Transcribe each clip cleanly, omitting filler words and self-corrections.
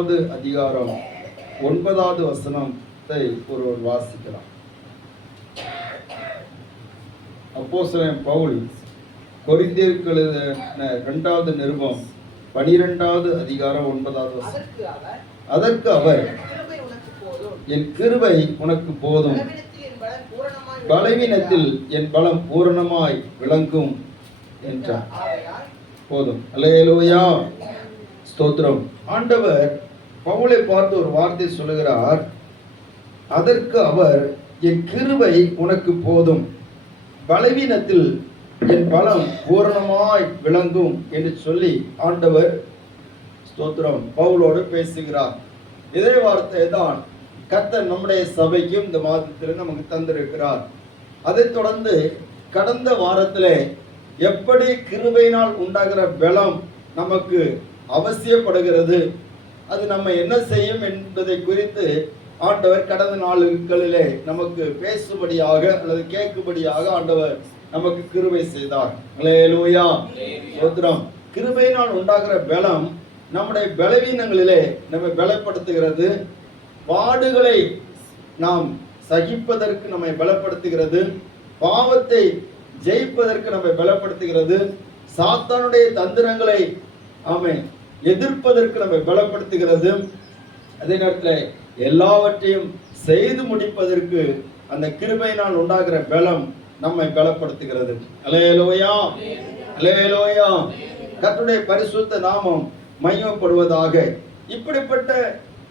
அதிகாரம் 9வது வசனத்தை ஒருவர் வாசிக்கலாம். அப்போஸ்தலன் பவுல் கொரிந்தியருக்கு எழுதின 2வது நிருபம் 12வது அதிகாரம் 9வது வசனம். அதற்கு அவர், என் கிருபை உனக்கு போதும், பலவீனத்தில் என் பலம் பூரணமாய் விளங்கும் என்றார். போதும். அல்லேலூயா, ஸ்தோத்திரம். ஆண்டவர் பவுலை பார்த்து ஒரு வார்த்தை சொல்லுகிறார். அதற்கு அவர், என் கிருபை உனக்கு போதும், பலவீனத்தில் என் பலம் பூரணமாய் விளங்கும் என்று சொல்லி ஆண்டவர் ஸ்தோத்திரம் பவுலோடு பேசுகிறார். இதே வார்த்தை தான் கர்த்தர் நம்முடைய சபைக்கும் இந்த மாதத்தில் நமக்கு தந்திருக்கிறார். அதைத் தொடர்ந்து கடந்த வாரத்திலே எப்படி கிருபையினால் உண்டாகிற பலம் நமக்கு அவசியப்படுகிறது, அது நம்ம என்ன செய்யும் என்பதை குறித்து ஆண்டவர் கடந்த நாட்களிலே நமக்கு பேசும்படியாக அல்லது கேட்கும்படியாக ஆண்டவர் நமக்கு கிருபை செய்தார். அல்லேலூயா, ஸ்தோத்திரம். கிருபையினால் உண்டாகிற பலம் நம்முடைய பலவீனங்களிலே நம்மை பலப்படுத்துகிறது. பாடுகளை நாம் சகிப்பதற்கு நம்மை பலப்படுத்துகிறது. பாவத்தை ஜெயிப்பதற்கு நம்மை பலப்படுத்துகிறது. சாத்தானுடைய தந்திரங்களை எதிர்ப்பதற்கு நம்மை பலப்படுத்துகிறது. அதே நேரத்தில் எல்லாவற்றையும் செய்து முடிப்பதற்கு அந்த கிருபையினால் உண்டாகிற பலம் நம்மை பலப்படுத்துகிறது. அல்லேலூயா, அல்லேலூயா. கர்த்தருடைய பரிசுத்த நாமம் மகிமைப்படுவதாக. இப்படிப்பட்ட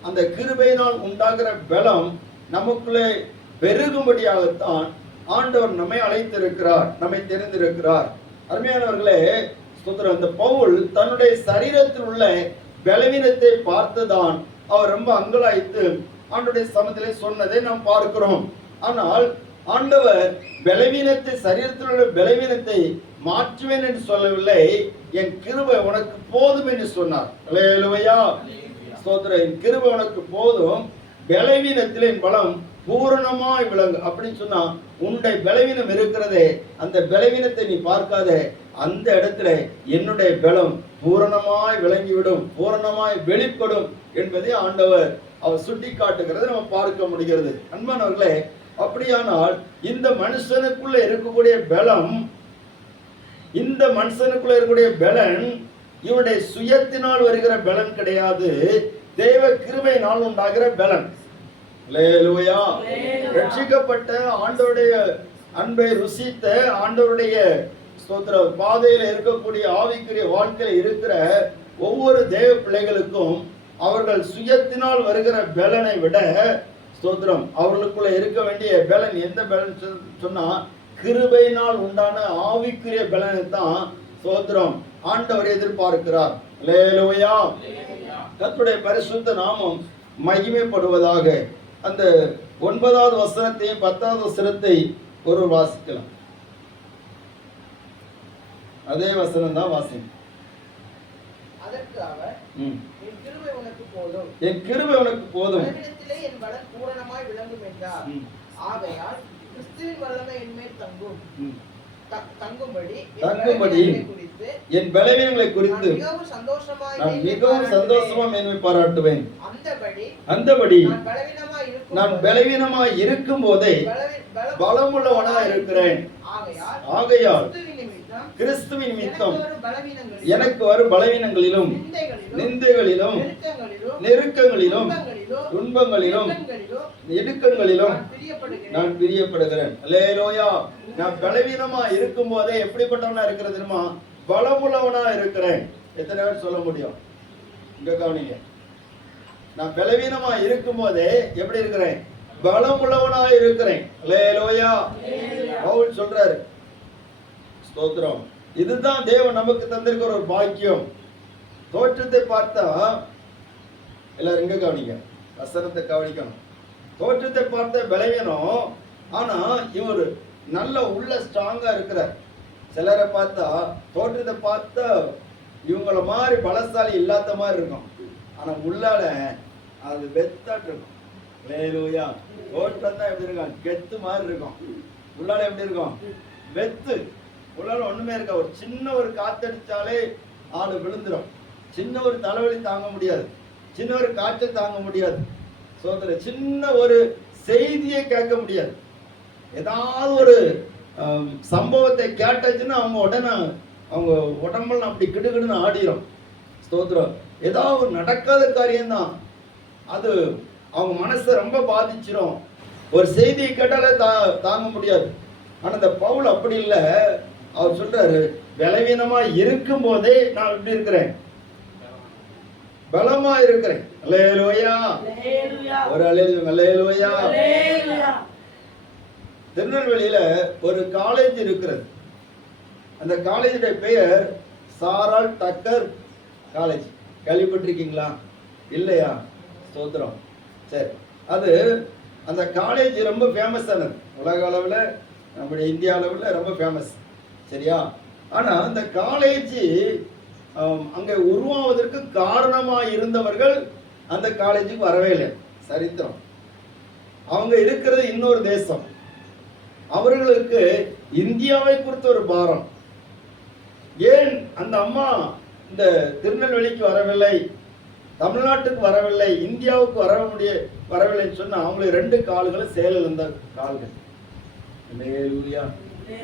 அந்த கிருபையினால் உண்டாகிற பலம் நமக்குள்ளே பெருகும்படியாகத்தான் ஆண்டவர் நம்மை அழைத்திருக்கிறார், நம்மை தெரிந்திருக்கிறார். அருமையானவர்களே, அந்த பவுல் தன்னுடைய சரீரத்தில் உள்ள பலவீனத்தை பார்த்துதான் அவர் ரொம்ப அங்கலாய்த்து ஆண்டவருடைய சமத்திலே சொன்னதை நாம் பார்க்கிறோம். ஆனால் ஆண்டவர் பலவீனத்தை, சரீரத்தில் உள்ள பலவீனத்தை மாற்றுவேன் என்று சொல்லவில்லை. என் கிருபை உனக்கு போதும் என்று சொன்னார். அல்லேலூயா, ஸ்தோத்திரம். என் கிருபை உனக்கு போதும், பலவீனத்தில் என் பலம் பூரணமாய் விளங்கு அப்படின்னு சொன்னா, உன்னுடைய பலவீனம் இருக்கிறதே, அந்த பலவீனத்தை நீ பார்க்காத, அந்த இடத்துல என்னுடைய பலம் பூரணமாய் விளங்கிவிடும், பூரணமாய் வெளிப்படும் என்பதை ஆண்டவர் அவர் சுட்டி காட்டுகிறதை நம்ம பார்க்க முடிகிறது. அன்பானவர்களே, அப்படியானால் இந்த மனுஷனுக்குள்ள இருக்கக்கூடிய பலம், இந்த மனுஷனுக்குள்ள இருக்கக்கூடிய பலன் இவனுடைய சுயத்தினால் வருகிற பலன் கிடையாது, தேவ கிருபையினால் உண்டாகிற பலன். அல்லேலூயா. ரட்சிக்கப்பட்ட ஆண்டவருடைய அன்பை ருசித்த ஆண்டவருடைய ஸ்தோத்திர பாதையில இருக்கக்கூடிய ஆவிக்குரிய வாழ்க்கையில் இருக்கிற ஒவ்வொரு தேவ பிள்ளைகளுக்கும் அவர்கள் சுயத்தினால் வருகிற பலனை விட ஸ்தோத்திரம் அவர்களுக்குள்ள இருக்க வேண்டிய பலன் எந்த பலன் சொன்னா, கிருபையினால் உண்டான ஆவிக்குரிய பலனை தான் ஸ்தோத்திரம் ஆண்டவர் எதிர்பார்க்கிறார். அல்லேலூயா, கர்த்தருடைய பரிசுத்த நாமம் மகிமைப்படுவதாக. அந்த 9வது வசனத்தையும் 10வது வசனத்தை ஒரு வாசிக்கலாம். அதே வசனம் தான் வாசி. அதற்கு அவர், என் கிருபை உனக்கு போதும், என் கிருபை உனக்கு போதும், பலவீனத்திலே என் பலம் பூரணமாய் விளங்கும் என்றார். ஆகையால் கிறிஸ்துவின் வல்லமை என்மேல் தங்கும்படி என் பலவீனங்களை குறித்து நான் மிகவும் சந்தோஷமா மேன்மை பாராட்டுவேன். அந்தபடி நான் பலவீனமாய் இருக்கும் போதே பலமுள்ளவனாய் இருக்கிறேன். ஆகையால் கிறிஸ்துவின் நிமித்தம் எனக்கு வரும் பலவீனங்களிலும், நிந்தைகளிலும், நெருக்கங்களிலும், துன்பங்களிலும், இடுக்கங்களிலும் நான் பிரியப்படுகிறேன். அல்லேலூயா. நான் பலவீனமா இருக்கும் போதே எப்படிப்பட்டவனா இருக்கிறது தெரியுமா? பலமுள்ளவனா இருக்கிறேன். எத்தனை பேர் சொல்ல முடியும்? இங்க கவனிங்க. நான் பலவீனமா இருக்கும் போதே எப்படி இருக்கிறேன்? பலமுள்ளவனா இருக்கிறேன். அல்லேலூயா. பவுல் சொல்றாரு, ஸ்தோத்திரம். இதுதான் தேவன் நமக்கு தந்திருக்கிற ஒரு பாக்கியம். தோற்றத்தை பார்த்தா எல்லாரும் இங்க கவனிங்க, வசனத்தை கவனிக்கணும். தோற்றத்தை பார்த்த பலவீனம், ஆனா இவர் நல்ல உள்ள ஸ்ட்ராங்கா இருக்கிறார். சிலரை பார்த்தா தோற்றத்தை பார்த்தா இவங்கள மாதிரி பலசாலி இல்லாத மாதிரி இருக்கும், ஆனா உள்ளால அது வெத்தாட்டு இருக்கும். அல்லேலூயா. தோற்றம் தான் எப்படி இருக்கும்? கெத்து மாதிரி இருக்கும். உள்ளால எப்படி இருக்கும்? வெத்து. உள்ளால ஒண்ணுமே இருக்கா. ஒரு சின்ன ஒரு காத்தடிச்சாலே ஆளு விழுந்துடும். சின்ன ஒரு தலைவலி தாங்க முடியாது. சின்ன ஒரு காற்றை தாங்க முடியாது. சோதர சின்ன ஒரு செய்தியை கேட்க முடியாது. ஏதாவது ஒரு சம்பவத்தை கேட்டாச்சுன்னா அவங்க உடனே அவங்க உடம்பெல்லாம் அப்படி கிடுகிடுன்னு ஆடிரும். ஸ்தோத்திரம். ஏதாவது நடக்காத காரியம்தான், அது அவங்க மனசை ரொம்ப பாதிச்சிரும். ஒரு செய்தியை கேட்டாலே தாங்க முடியாது. ஆனா இந்த பவுல் அப்படி இல்லை. அவர் சொல்றாரு, பலவீனமா இருக்கும் போதே நான் எப்படி இருக்கிறேன், பலமா இருக்கிறேன். அல்லேலூயா, ஒரு அல்லேலூயா. திருநெல்வேலியில ஒரு காலேஜ் இருக்கிறது. அந்த காலேஜுடைய பெயர் சாரால் டக்கர் காலேஜ். கேள்விப்பட்டிருக்கீங்களா? இல்லையா? ஸ்தோத்திரம். சரி, அது அந்த காலேஜ் ரொம்ப ஃபேமஸ் ஆனது. உலக அளவில், நம்முடைய இந்தியா அளவில் ரொம்ப ஃபேமஸ். சரியா? ஆனால் அந்த காலேஜ் அங்கே உருவாவதற்கு காரணமாக இருந்தவர்கள் அந்த காலேஜுக்கு வரவே இல்லை. சரித்திரம். அவங்க இருக்கிறது இன்னொரு தேசம். அவர்களுக்கு இந்தியாவை குறித்த ஒரு பாரம். ஏன் அந்த அம்மா இந்த திருநெல்வேலிக்கு வரவில்லை, தமிழ்நாட்டுக்கு வரவில்லை, இந்தியாவுக்கு வரவில்லைன்னு சொன்னா அவங்களுக்கு 2 கால்களும் செயல் இருந்த கால்கள்.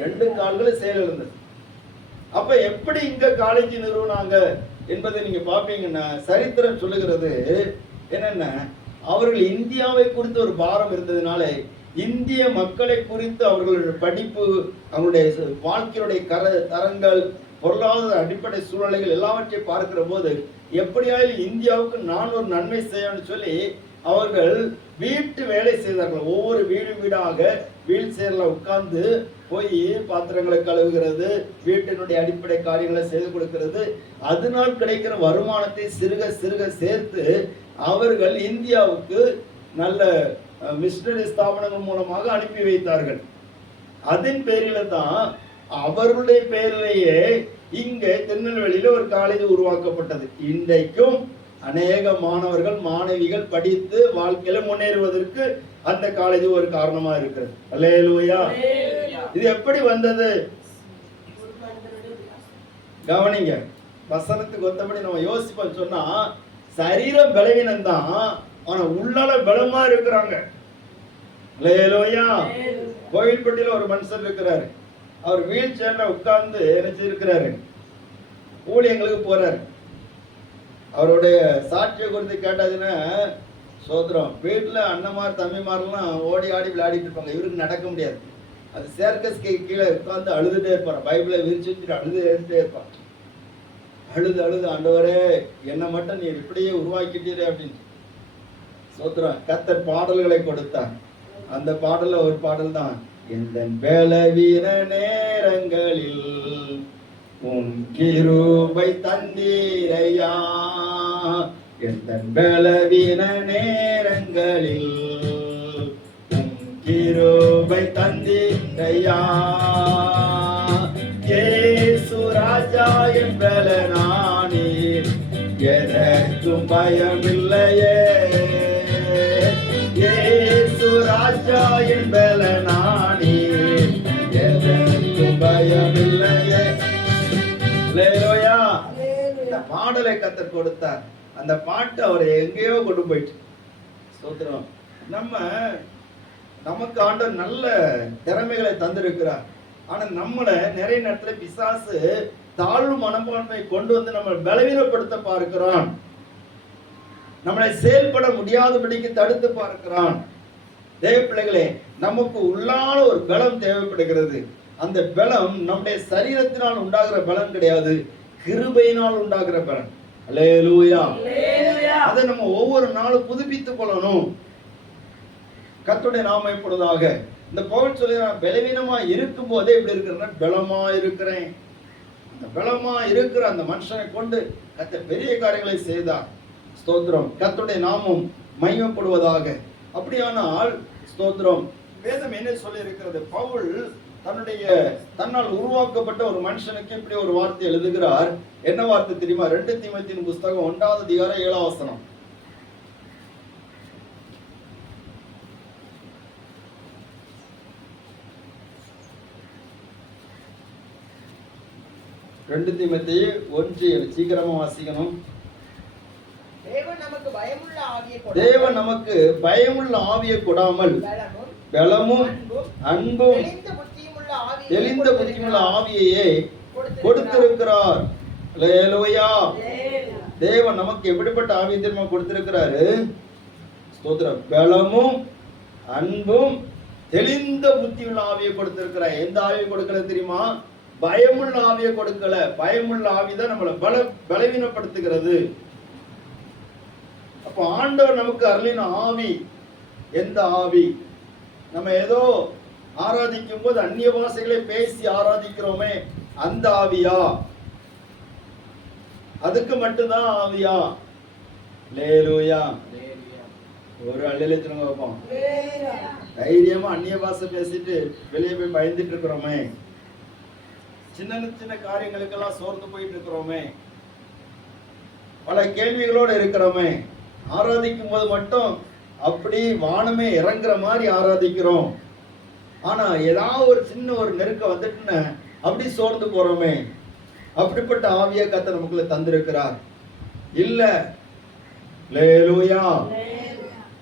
2 கால்களும் செயல் இருந்தது. அப்ப எப்படி இங்க காலேஜ் நிறுவனாங்க என்பதை நீங்க பாப்பீங்கன்னா, சரித்திரம் சொல்லுகிறது என்னன்னா, அவர்கள் இந்தியாவை குறித்து ஒரு பாரம் இருந்ததுனால இந்திய மக்களை குறித்து அவர்களுடைய படிப்பு, அவங்களுடைய வாழ்க்கையுடைய தரங்கள், பொருளாதார அடிப்படை சூழ்நிலைகள் எல்லாவற்றையும் பார்க்கிற போது எப்படியாவது இந்தியாவுக்கு நான் ஒரு நன்மை செய்யணும்னு சொல்லி அவர்கள் வீட்டு வேலை செய்தார்கள். ஒவ்வொரு வீடாக வீல் சேர்ல உட்கார்ந்து போய் பாத்திரங்களை கழுவுகிறது, வீட்டினுடைய அடிப்படை காரியங்களை செய்து கொடுக்கிறது. அதனால் கிடைக்கிற வருமானத்தை சிறுக சிறுக சேர்த்து அவர்கள் இந்தியாவுக்கு நல்ல மிஷனரி ஸ்தாபனங்கள் மூலமாக அனுப்பி வைத்தார்கள். அதன் பேரில தான் அவர்களுடைய பேரிலேயே இங்கே திருநெல்வேலியில ஒரு காலேஜ் உருவாக்கப்பட்டது. இன்றைக்கும் அநேக மாணவர்கள் மாணவிகள் படித்து வாழ்க்கையில முன்னேறுவதற்கு அந்த காலேஜ் ஒரு காரணமா இருக்கிறது. அல்லேலூயா. இது எப்படி வந்தது? கவனிங்க, வசனத்துக்கு ஒத்தபடி நம்ம யோசிப்போம் சொன்னா, சரீரம் பலவீனம் தான், ஆனா உள்ளால பலமா இருக்கிறாங்க. அல்லேலூயா. கோயில்பட்டியில ஒரு மனுஷர் இருக்கிறாரு. அவர் வீல் சேர்ல உட்கார்ந்து நினைச்சிருக்கிறாரு, ஊழியங்களுக்கு போறாரு. அவருடைய சாட்சியை குறித்து கேட்டாச்சுன்னா, சோதரம் வீட்டுல அண்ணன்மார் தம்பிமாரெல்லாம் ஓடி ஆடி விளையாடிட்டு இருப்பாங்க. இவருக்கு நடக்க முடியாது. அது சேர்க்கஸ் கீழே உட்கார்ந்து அழுதுட்டே இருப்பார். பைபிளை விரிச்சு வச்சுட்டு அழுதுட்டே இருப்பார். அழுது ஆண்டவரே என்னை மட்டும் நீ இப்படியே உருவாக்கிட்டீரே அப்படின்னு. சோதரம் கர்த்தர் பாடல்களை கொடுத்தார். அந்த பாடல்ல ஒரு பாடல் தான், இந்த பலவீன நேரங்களில் உம் கிருபை தந்தீரையா, இந்த பலவீன நேரங்களில் உம் கிருபை தந்தீரையா, இயேசு ராஜா என் பலனானி, எனக்கும் பயமில்லையே, இயேசு ராஜா என் பலனானி, எனக்கும் பயமில்லையே. அல்லேலூயா. இந்த பாடலை கர்த்தர் கொடுத்தார். அந்த பாட்டு அவரை எங்கேயோ கொண்டு போயிட்டு. ஸ்தோத்திரம். நமக்கு ஆண்டவர் நல்ல திறமைகளை தந்திருக்கிறார். ஆனா நம்மளை நிறைய நேரத்துல பிசாசு தாழ்வு மனப்பான்மை கொண்டு வந்து நம்மளை பலவீனப்படுத்த பார்க்கிறான். நம்மளை செயல்பட முடியாதபடிக்கு தடுத்து பார்க்கிறான். தேவ பிள்ளைகளே, நமக்கு உள்ளான ஒரு பலம் தேவைப்படுகிறது. அந்த பலம் நம்முடைய சரீரத்தினால் உண்டாகிற பலம் கிடையாது, கிருபையினால் உண்டாகிற பலம். அல்லேலூயா. அதை நம்ம ஒவ்வொரு நாளும் புதுப்பித்துக் கொள்ளணும். கர்த்தருடைய நாமம் இப்பொழுதாக. இந்த பவுல் சொல்லுகிறான், பலவீனமா இருக்கும் போதே இப்படி இருக்கிறேன்னா பலமா இருக்கிறேன். அந்த பலமா இருக்கிற அந்த மனுஷனை கொண்டு கர்த்தர் பெரிய காரியங்களை செய்தார். ஸ்தோத்திரம். கர்த்தருடைய நாமம் மகிமைப்படுவதாக. அப்படியானால் ஸ்தோத்திரம், வேதம் என்ன சொல்லி இருக்கிறது? பவுல் தன்னால் உருவாக்கப்பட்ட ஒரு மனுஷனுக்கு இப்படி ஒரு வார்த்தை எழுதுகிறார். என்ன வார்த்தை தெரியுமா? 2 தீமோத்தேயுவின் புஸ்தகம் 1வது அதிகாரம் 7வது வசனம். சீக்கிரமா வாசிக்கணும். தேவன் நமக்கு நமக்கு பயமுள்ள ஆவியை தேவன் நமக்கு பயமுள்ள ஆவியை கொடாமல் பலமும் அன்பும் தெளிந்த புத்தியுள்ள ஆவியையே கொடுத்திருக்கிறார். அல்லேலூயா. தேவன் நமக்கு எப்படிப்பட்ட ஆவியை தெரியுமா கொடுத்திருக்கிறாரு? ஸ்தோத்திரம். பலமும் அன்பும் தெளிந்த புத்தியுள்ள ஆவியை கொடுத்திருக்கிறார். எந்த ஆவியை கொடுக்கல தெரியுமா? பயமுள்ள ஆவியை கொடுக்கல. பயமுள்ள ஆவிதான் நம்மளை பலவீனப்படுத்துகிறது. அப்ப ஆண்டவர் நமக்கு அருளின ஆவி எந்த ஆவி? நம்ம ஏதோ ஆராதிக்கும் போது அந்நிய பாஷைகளை பேசி ஆராதிக்கிறோமே, அந்த ஆவியா? அதுக்கு மட்டும்தான் ஆவியா? அல்லேலூயா. ஒரு அல்லேலூயா வைப்போம். தைரியமா அந்நிய பாஷை பேசிட்டு வெளியே போய் பயந்துட்டு இருக்கிறோமே, சின்ன சின்ன காரியங்களுக்கெல்லாம் சோர்ந்து போயிட்டு இருக்கிறோமே, பல கேள்விகளோடு இருக்கிறோமே, ஆராதிக்கும் போது மட்டும் அப்படி வானமே இறங்குற மாதிரி ஆராதிக்கிறோம். ஆனா ஏதாவது ஒரு சின்ன ஒரு நெருக்கம் வந்துட்டுன்னு அப்படி சோர்ந்து போறோமே. அப்படிப்பட்ட ஆவியை கர்த்தர் நமக்குள்ள தந்திருக்கிறார் இல்ல? அல்லேலூயா.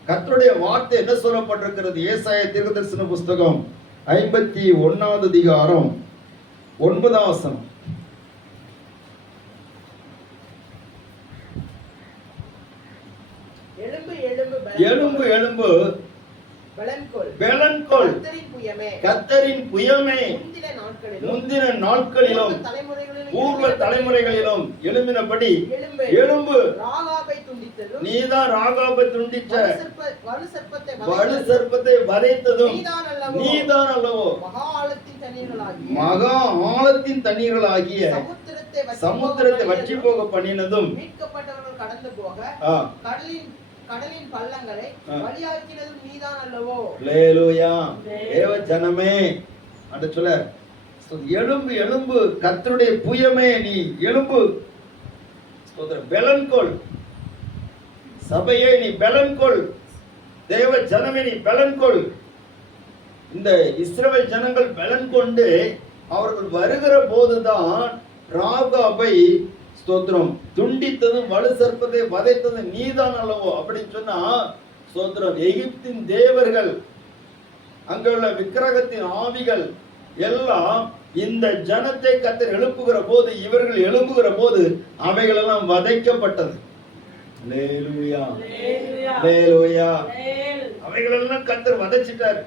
கர்த்தருடைய வார்த்தை என்ன சொல்லப்பட்டிருக்கிறது? ஏசாயா தீர்க்கதரிசன புஸ்தகம் 51வது அதிகாரம் 9வது வசனம். எழும்பு எழும்பு பெலன்கொள் கர்த்தரின் புயமே முந்தின நாட்களிலும் பூர்வ தலைமுறைகளிலும் எழும்பினபடி எழும்பு. நீதான் ராகாபை துண்டித்த வலு சர்ப்பத்தை வதைத்ததும் நீதான் அல்லவோ? மகா ஆழத்தின் தண்ணீர்களாகிய சமுத்திரத்தை வற்றி போக பண்ணினதும் கடந்து போக கடலின் பள்ளங்களை வழியாக்கினதும் நீதான் அல்லவோ? அல்லேலூயா. தேவ ஜனமே அட சொல்ல, எழும்பு எழும்பு கர்த்தருடைய புயமே நீ எழும்பு. ஸ்தோத்திரம். பெலன்கொள் சபையே நீ பெலன்கொள். தேவ ஜனமே நீ பெலன்கொள். இந்த இஸ்ரவேல் ஜனங்கள் பலன் கொண்டு அவர்கள் வருகிற போதுதான் ராகாபை ஸ்தோத்திரம் துண்டித்ததும் வலு சர்ப்பத்தை வதைத்ததும் நீதான் அல்லவோ அப்படின்னு சொன்னா, ஸ்தோத்திரம், எகிப்தின் தேவர்கள், அங்குள்ள விக்கிரகத்தின் ஆவிகள் எல்லாம் இந்த ஜனத்தை கர்த்தர் எழுப்புகிற போது, இவர்கள் எழுப்புகிற போது அவைகளெல்லாம் வதைக்கப்பட்டது. அல்லேலூயா. அல்லேலூயா. அவைகளெல்லாம் கர்த்தர் வதைச்சிட்டார்.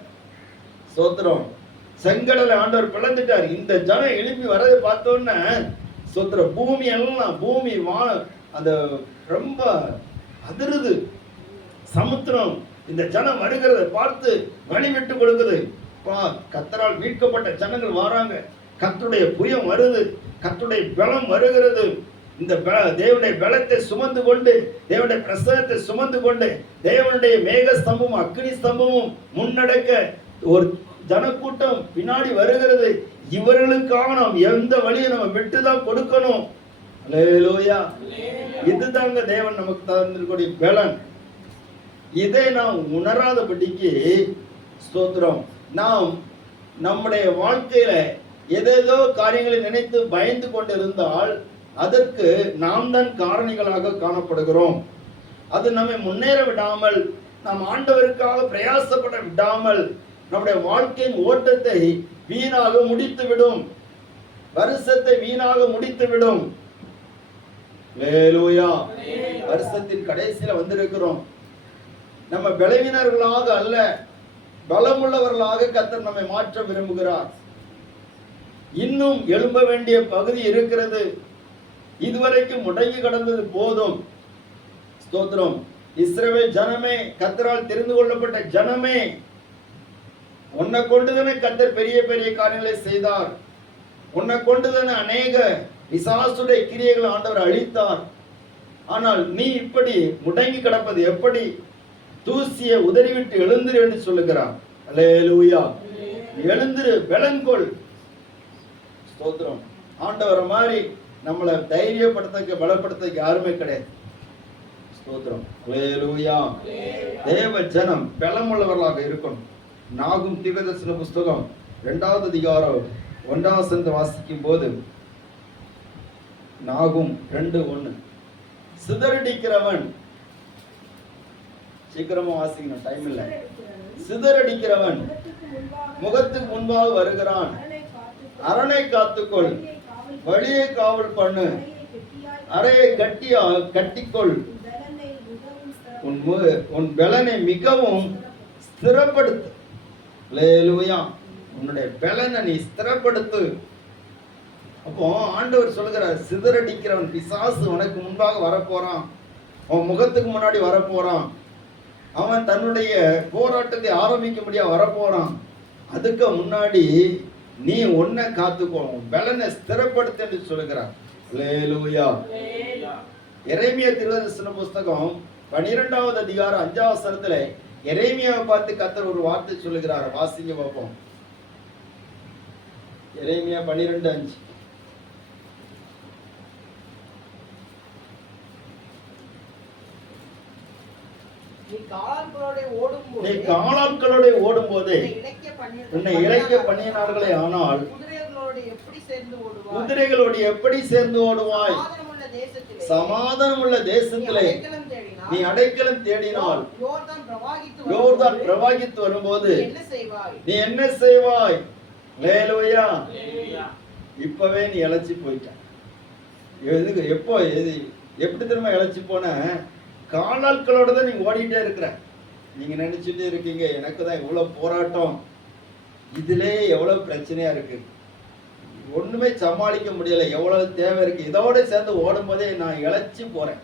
ஸ்தோத்திரம். செங்கடலை ஆண்டவர் பிளந்துட்டார். இந்த ஜனம் எழுப்பி வரதை பார்த்தோன்னே ஸ்தோத்திரம், பூமி எல்லாம் பூமி அந்த ரொம்ப அதிருது. சமுத்திரம் இந்த ஜனம் வருகிறத பார்த்து வழி விட்டு கொடுக்குது. கர்த்தரால் மீட்கப்பட்ட ஜனங்கள் வராங்க. கர்த்தருடைய புயம் வருது. கர்த்தருடைய பலம் வருகிறது. இந்த தேவனுடைய பலத்தை சுமந்து கொண்டு, தேவனுடைய பிரசன்னத்தை சுமந்து கொண்டு, தேவனுடைய மேக ஸ்தம்பமும் அக்னி ஸ்தம்பமும் முன்னடக்க ஒரு ஜனக்கூட்டம் பின்னாடி வருகிறது. இவர்களுக்காக நாம் எந்த வழியை நம்ம விட்டுதான் கொடுக்கணும். அல்லேலூயா. இதுதாங்க தேவன் நமக்கு தந்திருக்கக்கூடிய பலன். இதை நாம் உணராதபடிக்கு ஸ்தோத்திரம், நாம் நம்முடைய வாழ்க்கையில ஏதேதோ காரியங்களை நினைத்து பயந்து கொண்டிருந்தால் அதற்கு நாம் தான் காரணிகளாக காணப்படுகிறோம். அது நம்மை முன்னேற விடாமல், நாம் ஆண்டவருக்காக பிரயாசப்பட விடாமல் நம்முடைய வாழ்க்கையின் ஓட்டத்தை வீணாக முடித்துவிடும். வருஷத்தை வீணாக முடித்துவிடும். அல்லேலூயா. வருஷத்தின் கடைசியில வந்திருக்கிறோம். நம்ம பலவீனர்களாக அல்ல, பலமுள்ளவர்களாக கர்த்தர் நம்மை மாற்ற விரும்புகிறார். இன்னும் எழும்ப வேண்டிய பகுதி இருக்கிறது. இதுவரைக்கும் முடங்கி கடந்தது போதும். ஸ்தோத்திரம். இஸ்ரவேல் ஜனமே, கர்த்தரால் தெரிந்து கொள்ளப்பட்ட ஜனமே, உன்னை கொண்டுதானே கர்த்தர் பெரிய பெரிய காரியங்களை செய்தார். உன்னை கொண்டுதானே அநேக பிசாசுடைய கிரியைகளை ஆண்டவர் அழித்தார். ஆனால் நீ இப்படி முடங்கி கிடப்பது எப்படி? தூசியை உதறிவிட்டு எழுந்திரு என்று சொல்லுகிறார். அல்லேலூயா. எழுந்திரு, பலன்கொள். ஸ்தோத்திரம். ஆண்டவரை மாதிரி நம்மளை தைரியப்படுத்த பலப்படுத்த யாருமே கிடையாது. ஸ்தோத்திரம். அல்லேலூயா. தேவ ஜனம் பலமுள்ளவர்களாக இருக்கணும். நாகும் தீர்க்கதரிசன புஸ்தகம் 2வது அதிகாரம் 1வது வசனத்தை வாசிக்கும் போது, நாகும் 2:1, சிதறடிக்கிறவன் சீக்கிரமா வாசிக்கணும், டைம் இல்லை. சிதறடிக்கிறவன் முகத்துக்கு முன்பாக வருகிறான், அரணை காத்துக்கொள், வழியை காவல் பண்ணு, அறையை கட்டிக்கொள், உன் பலனை மிகவும் ஸ்திரப்படுத்து. அல்லேலூயா. உன்னுடைய பலனை நீ ஸ்திரப்படுத்து. அப்போ ஆண்டவர் சொல்லுகிறார், சிதறடிக்கிறவன் பிசாசு உனக்கு முன்பாக வரப்போறான், உன் முகத்துக்கு முன்னாடி வரப்போறான், அவன் தன்னுடைய போராட்டத்தை ஆரம்பிக்க முடியாது வரப்போறான். அதுக்கு முன்னாடி நீ உன்னை காத்துக்கோ, பலனை ஸ்திரப்படுத்து என்று சொல்லுகிறார். அல்லேலூயா. எரேமியா தீர்க்கதரிசன புஸ்தகம் 12வது அதிகாரம் 5வது வசனத்துல எரேமியாவை பார்த்து கர்த்தர் ஒரு வார்த்தை சொல்லுகிறார். வாசிங்க பார்ப்போம். எரேமியா 12:5. நீ காலாட்களோட ஓடும்போது உன்னை இளைக்க பண்ணினார்களே, ஆனால் குதிரைகளோடு எப்படி சேர்ந்து ஓடுவாய்? சமாதானம் உள்ள தேசத்திலே நீ அடைக்கலம் தேடினால் யோர்தான் பிரவாகித்து வரும்போது நீ என்ன செய்வாய்? அல்லேலூயா. இப்பவே நீ இளைச்சி போயிட்ட. எப்போ எப்படி திரும்ப இளைச்சி போன? காலாட்களோட தான் நீங்க ஓடிட்டே இருக்கிற. நீங்க நினைச்சிட்டே இருக்கீங்க, எனக்கு தான் இவ்வளவு போராட்டம், இதுல எவ்வளவு பிரச்சனையா இருக்கு, ஒண்ணுமே சமாளிக்க முடியல, எவ்வளவு தேவை இருக்கு, இதோட சேர்ந்து ஓடும் போதே நான் இழைச்சி போறேன்.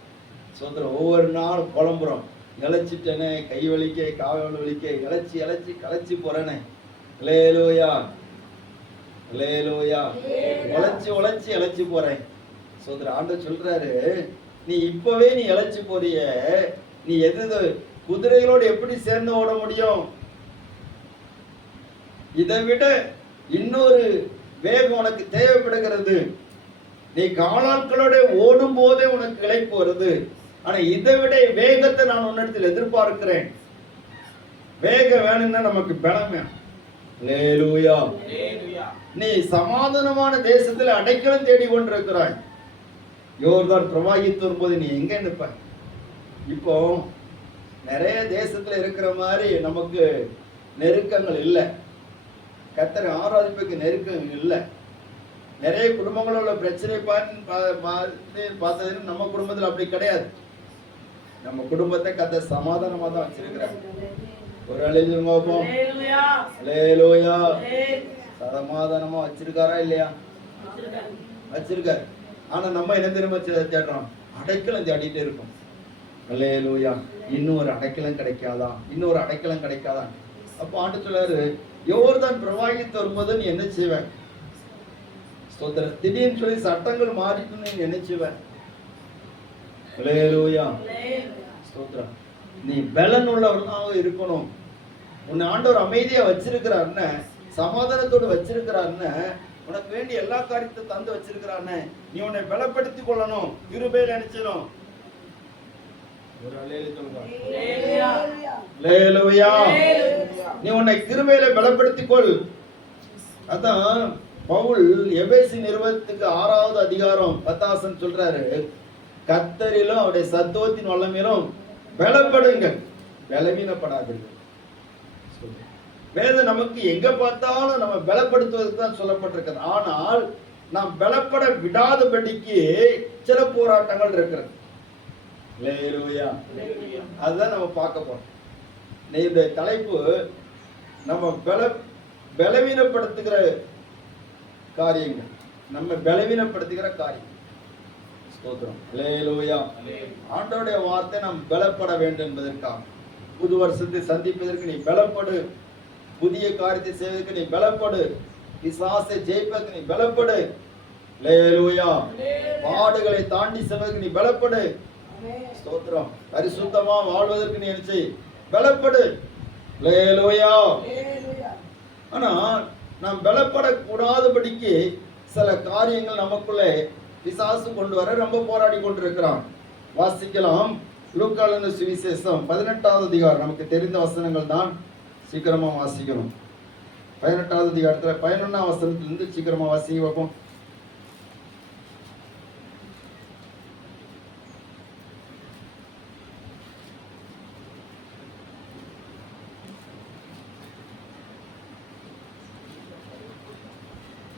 சோதரம் ஒவ்வொரு நாளும் புலம்புறோம், இழைச்சிட்டேனே, கை வலிக்க காவல் வலிக்க, இழைச்சி இழைச்சி களைச்சி போறேனே. அல்லேலூயா, அல்லேலூயா. உழைச்சி உழைச்சி இழைச்சி போறேன். சோதரம் ஆண்டவர் சொல்றாரு, நீ இப்பவே நீ இழைச்சி போறிய, நீ எது குதிரைகளோடு எப்படி சேர்ந்து ஓட முடியும்? இதை விட இன்னொரு வேகம் உனக்கு தேவைப்படுகிறது. நீ காலாட்களோட ஓடும் போதே உனக்கு இளைப்பு வருது. ஆனா இதை விட வேகத்தை நான் உன்னிடத்தில் எதிர்பார்க்கிறேன். வேகம் வேணும்னா நமக்கு பலம் வேணும். அல்லேலூயா. நீ சமாதானமான தேசத்துல அடைக்கலம் தேடி கொண்டிருக்கிறாய். யோர்தான் பிரவாகித்து வரும்போது நீ எங்க நிற்ப? இப்போ நிறைய தேசத்துல இருக்கிற மாதிரி நமக்கு நெருக்கங்கள் இல்லை. கர்த்தரை ஆராதிப்புக்கு நெருக்கம் இல்லை. நிறைய குடும்பங்களோட பிரச்சனை பார்த்தது நம்ம குடும்பத்தில் அப்படி கிடையாது. நம்ம குடும்பத்தை கர்த்தர் சமாதானமா தான் வச்சிருக்கிறார். ஒரு அழிஞ்சுங்கோப்போம். அல்லேலூயா. சமாதானமா வச்சிருக்காரா இல்லையா? வச்சிருக்காரு. ஆனா நம்ம என்ன திரும்ப தேடுறோம்? அடைக்கலம் தேடிட்டே இருக்கோம். அல்லேலூயா. இன்னொரு அடைக்கலம் கிடைக்காதா, இன்னொரு அடைக்கலம் கிடைக்காதா? அப்போ ஆண்டு சொல்றாரு, யோர்தான் பிரவாகித்து வரும்போது நீ என்ன செய்வேன்? ஸ்தோத்திரம். திடீர்னு சொல்லி சட்டங்கள் மாறிட்டு நீ என்ன செய்வேன்? அல்லேலூயா. ஸ்தோத்திரம். நீ பலன் உள்ளவனாக இருக்கணும். உன்னை ஆண்டவர் அமைதியா வச்சிருக்கிறாருன்னு, சமாதானத்தோடு வச்சிருக்கிறாருன்னு, உனக்கு வேண்டிய எல்லா காரியத்தை தந்து வச்சிருக்கிறான்னு நீ உன்னை பலப்படுத்திக் கொள்ளணும். கிருபையில நினைச்சணும். ஒரு அல்லேலூயா. நீ உன்னை கிருபையில பலப்படுத்திக் கொள். அதான் பவுல் எபேசி நிறுவனத்துக்கு 6வது அதிகாரம் 10 சொல்றாரு, கர்த்தரிலும் அவருடைய சத்துவத்தின் வல்லமையிலும் பலப்படுங்கள், பலவீனப்படாதீர்கள். வேதம் நமக்கு எங்க பார்த்தாலும் நம்ம பலப்படுத்துவதற்கு தான் சொல்லப்பட்டிருக்கிறது. ஆனால் நாம் பலப்பட விடாதபடிக்கு சில போராட்டங்கள் இருக்கிறது. அல்லேலூயா. அதுதான் நம்ம பார்க்க போறோம். இந்த தலைப்பு நம்ம பலவீனப்படுத்துகிற காரியங்கள், நம்ம பலவீனப்படுத்துகிற காரியம். ஸ்தோத்திரம். அல்லேலூயா. ஆண்டவருடைய வார்த்தை நாம் பலப்பட வேண்டும் என்பதற்காக, புது வருஷத்தை சந்திப்பதற்கு நீ பலப்படு, புதிய காரியத்தை செய்வதற்கு நீ பலப்படு, பிசாசை ஜெயிப்பதற்கு நீ பலப்படு. அல்லேலூயா. பாடுகளை தாண்டி செல்வதற்கு நீ பலப்படு. ஸ்தோத்திரம். பரிசுத்தமா வாழ்வதற்கு நீ என்ன செய்? பலப்படு. அல்லேலூயா. ஆனா நாம் பலப்படக்கூடாதபடிக்கு சில காரியங்கள் நமக்குள்ளே பிசாசு கொண்டு வர ரொம்ப போராடி கொண்டிருக்கிறான். வாசிக்கலாம். லூக்காவின் சுவிசேஷம் 18வது அதிகாரம். நமக்கு தெரிந்த வசனங்கள் தான், சீக்கிரமா வாசிக்கணும். 18வது அதிகாரத்துல 11ஆம் வசனத்திலிருந்து சீக்கிரமா வாசிக்க வைப்போம்.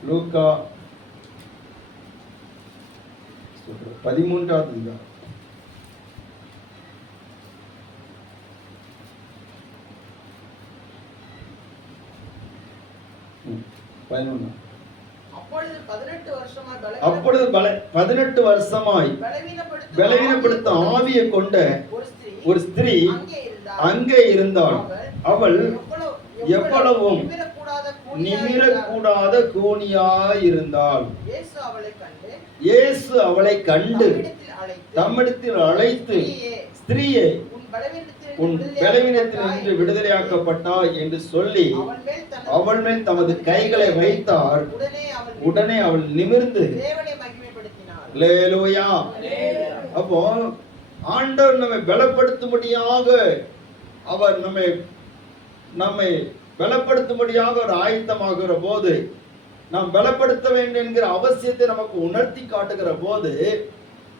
லூக்கா 13வது அதிகாரம். அப்பொழுது 18 வருஷமாய் பலவீனப்படுத்த ஆவியை கொண்ட ஒரு ஸ்திரீ அங்கே இருந்தாள். அவள் எவ்வளவும் நிமிரக்கூடாத கூனியாய் இருந்தாள். இயேசு அவளை கண்டு தம்மிடத்தில் அழைத்து, ஸ்திரீயே, உன் பலவீனத்திலிருந்து விடுதலையாக்கப்பட்டாய் என்று சொல்லி அவள் மேல் தமது கைகளை வைத்தார். உடனே அவள் நிமிர்ந்து அல்லேலூயா. அப்போ ஆண்டவர் நம்மை பலப்படுத்தும்படியாக, அவர் நம்மை பலப்படுத்தும்படியாக ஒரு ஆயத்தமாகிற போது, நாம் பலப்படுத்த வேண்டும் என்கிற அவசியத்தை நமக்கு உணர்த்தி காட்டுகிற போது,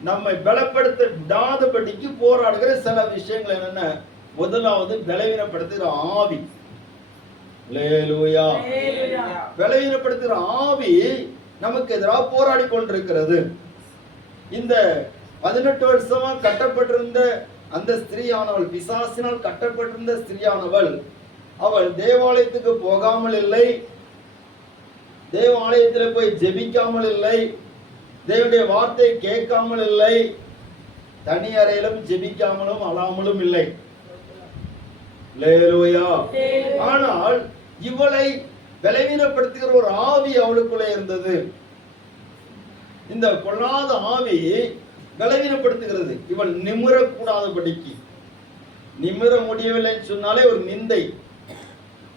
நம்மை பலப்படுத்த விடாதபடிக்கு போராடுகிற சில விஷயங்கள் என்னென்ன? முதலாவது பலவீனப்படுத்துகிற ஆவி. அல்லேலூயா. பலவீனப்படுத்துகிற ஆவி நமக்கு எதிராக போராடி கொண்டிருக்கிறது. இந்த 18 வருஷமா கட்டப்பட்டிருந்த அந்த ஸ்திரீயானவள், பிசாசினால் கட்டப்பட்டிருந்த ஸ்திரீயானவள், அவள் தேவாலயத்துக்கு போகாமல் இல்லை, தேவாலயத்தில் போய் ஜெபிக்காமல் இல்லை, தேவனுடைய வார்த்தை கேட்காமல் இல்லை, தனி அறையிலும் ஜெபிக்காமலும் அழாமலும் இல்லை. அல்லேலூயா. ஆனால் இவளை பலவீனப்படுத்துகிற ஒரு ஆவி அவளுக்குள்ளே இருந்தது. இந்த பொல்லாத ஆவி பலவீனப்படுத்துகிறது. இவள் நிமிரக்கூடாதபடிக்கு. நிமிர முடியவில்லைன்னு சொன்னாலே ஒரு நிந்தை,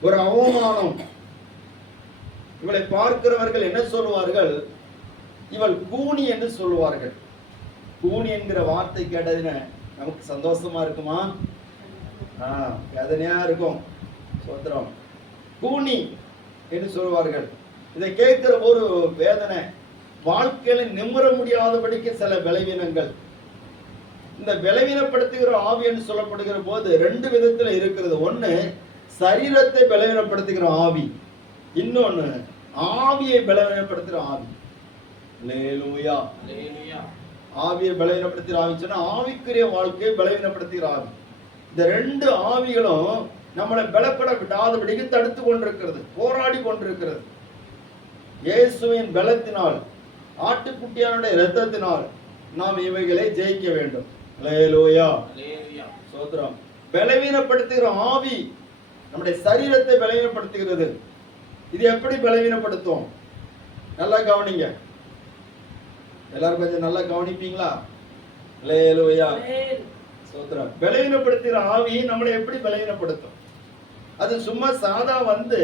ஒரு அவமானம். இவளை பார்க்கிறவர்கள் என்ன சொல்லுவார்கள்? இவள் கூனி என்று சொல்லுவார்கள். கூனி என்கிற வார்த்தை கேட்டதுன்னு நமக்கு சந்தோஷமா இருக்குமா? வேதனையா இருக்கும். சோத்திரம். கூனி என்று சொல்லுவார்கள். இதை கேட்கிற ஒரு வேதனை. வாழ்க்கையில நிமிர முடியாதபடிக்கு சில பலவீனங்கள். இந்த பலவீனப்படுத்துகிற ஆவி என்று சொல்லப்படுகிற போது 2 விதத்துல இருக்கிறது. ஒண்ணு சரீரத்தை பலவீனப்படுத்துகிற ஆவி, இன்னொன்னு ஆவியை பலவீனப்படுத்துகிற ஆவி. அல்லேலூயா. ஆவியை பலவீனப்படுத்துகிற ஆவி சொன்னா ஆவிக்குரிய வாழ்க்கையை பலவீனப்படுத்துகிற ஆவி. இந்த 2 ஆவிகளும் நம்மளை பலப்பட விடாதபடிக்கு தடுத்து கொண்டிருக்கிறது, போராடி கொண்டிருக்கிறது. இயேசுவின் பலத்தினால், ஆட்டுக்குட்டியானுடைய இரத்தத்தினால் நாம் இவைகளை ஜெயிக்க வேண்டும். அல்லேலூயா. சோத்ரம். பலவீனப்படுத்துகிற ஆவி நம்முடைய சரீரத்தை பலவீனப்படுத்துகிறது. இது எப்படி பலவீனப்படுத்தும்? நல்லா கவனிங்க. எல்லாரும் கொஞ்சம் நல்லா கவனிப்பீங்களா? அல்லேலூயா. சோத்ரம். பலவீனப்படுத்துகிற ஆவி நம்மளை எப்படி பலவீனப்படுத்தும்? அது சும்மா சாதா வந்து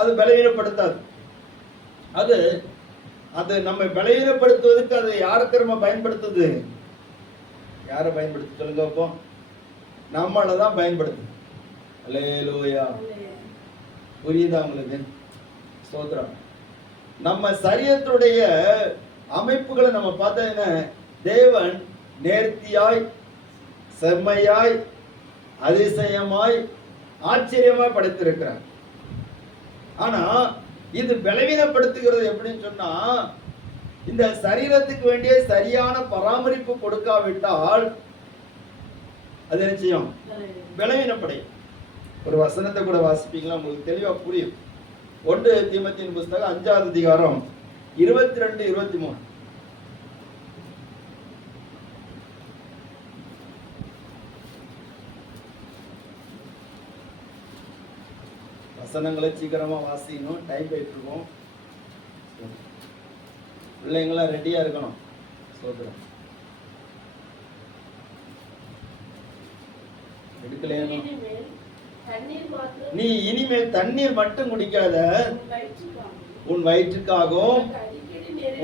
அது பலவீனப்படுத்தாது. அது நம்மை பலவீனப்படுத்துவதற்கு அது யாருக்கு நம்ம பயன்படுத்துது? யாரை பயன்படுத்து சொல்லுங்க அப்போ? நம்மளை தான் பயன்படுத்துது. அல்லேலூயா. புரியுதா உங்களுக்கு? ஸ்தோத்திரம். நம்ம சரீரத்துடைய அமைப்புகளை நம்ம பார்த்தா தேவன் நேர்த்தியாய், செம்மையாய், அதிசயமாய், ஆச்சரியமாய் படைத்திருக்கிறார். ஆனா இது பலவீனப்படுத்துகிறது எப்படின்னு சொன்னா, இந்த சரீரத்துக்கு வேண்டிய சரியான பராமரிப்பு கொடுக்காவிட்டால் அது என்ன செய்யும்? பலவீனப்படையும். ஒரு வசனத்தை கூட வாசிப்பீங்களா? உங்களுக்கு தெளிவா புரியும். 1 தீமோத்தேயுவின் புத்தகம் 5வது அதிகாரம் 22, 23. வசனங்களை சீக்கிரமா வாசிக்கணும், டைம் போயிட்டு இருக்கோம். பிள்ளைங்களாம் ரெடியா இருக்கணும். சோதரம். நீ இனிமேல் தண்ணீர் மட்டும் குடிக்காத, உன் வயிற்றுக்காகவும்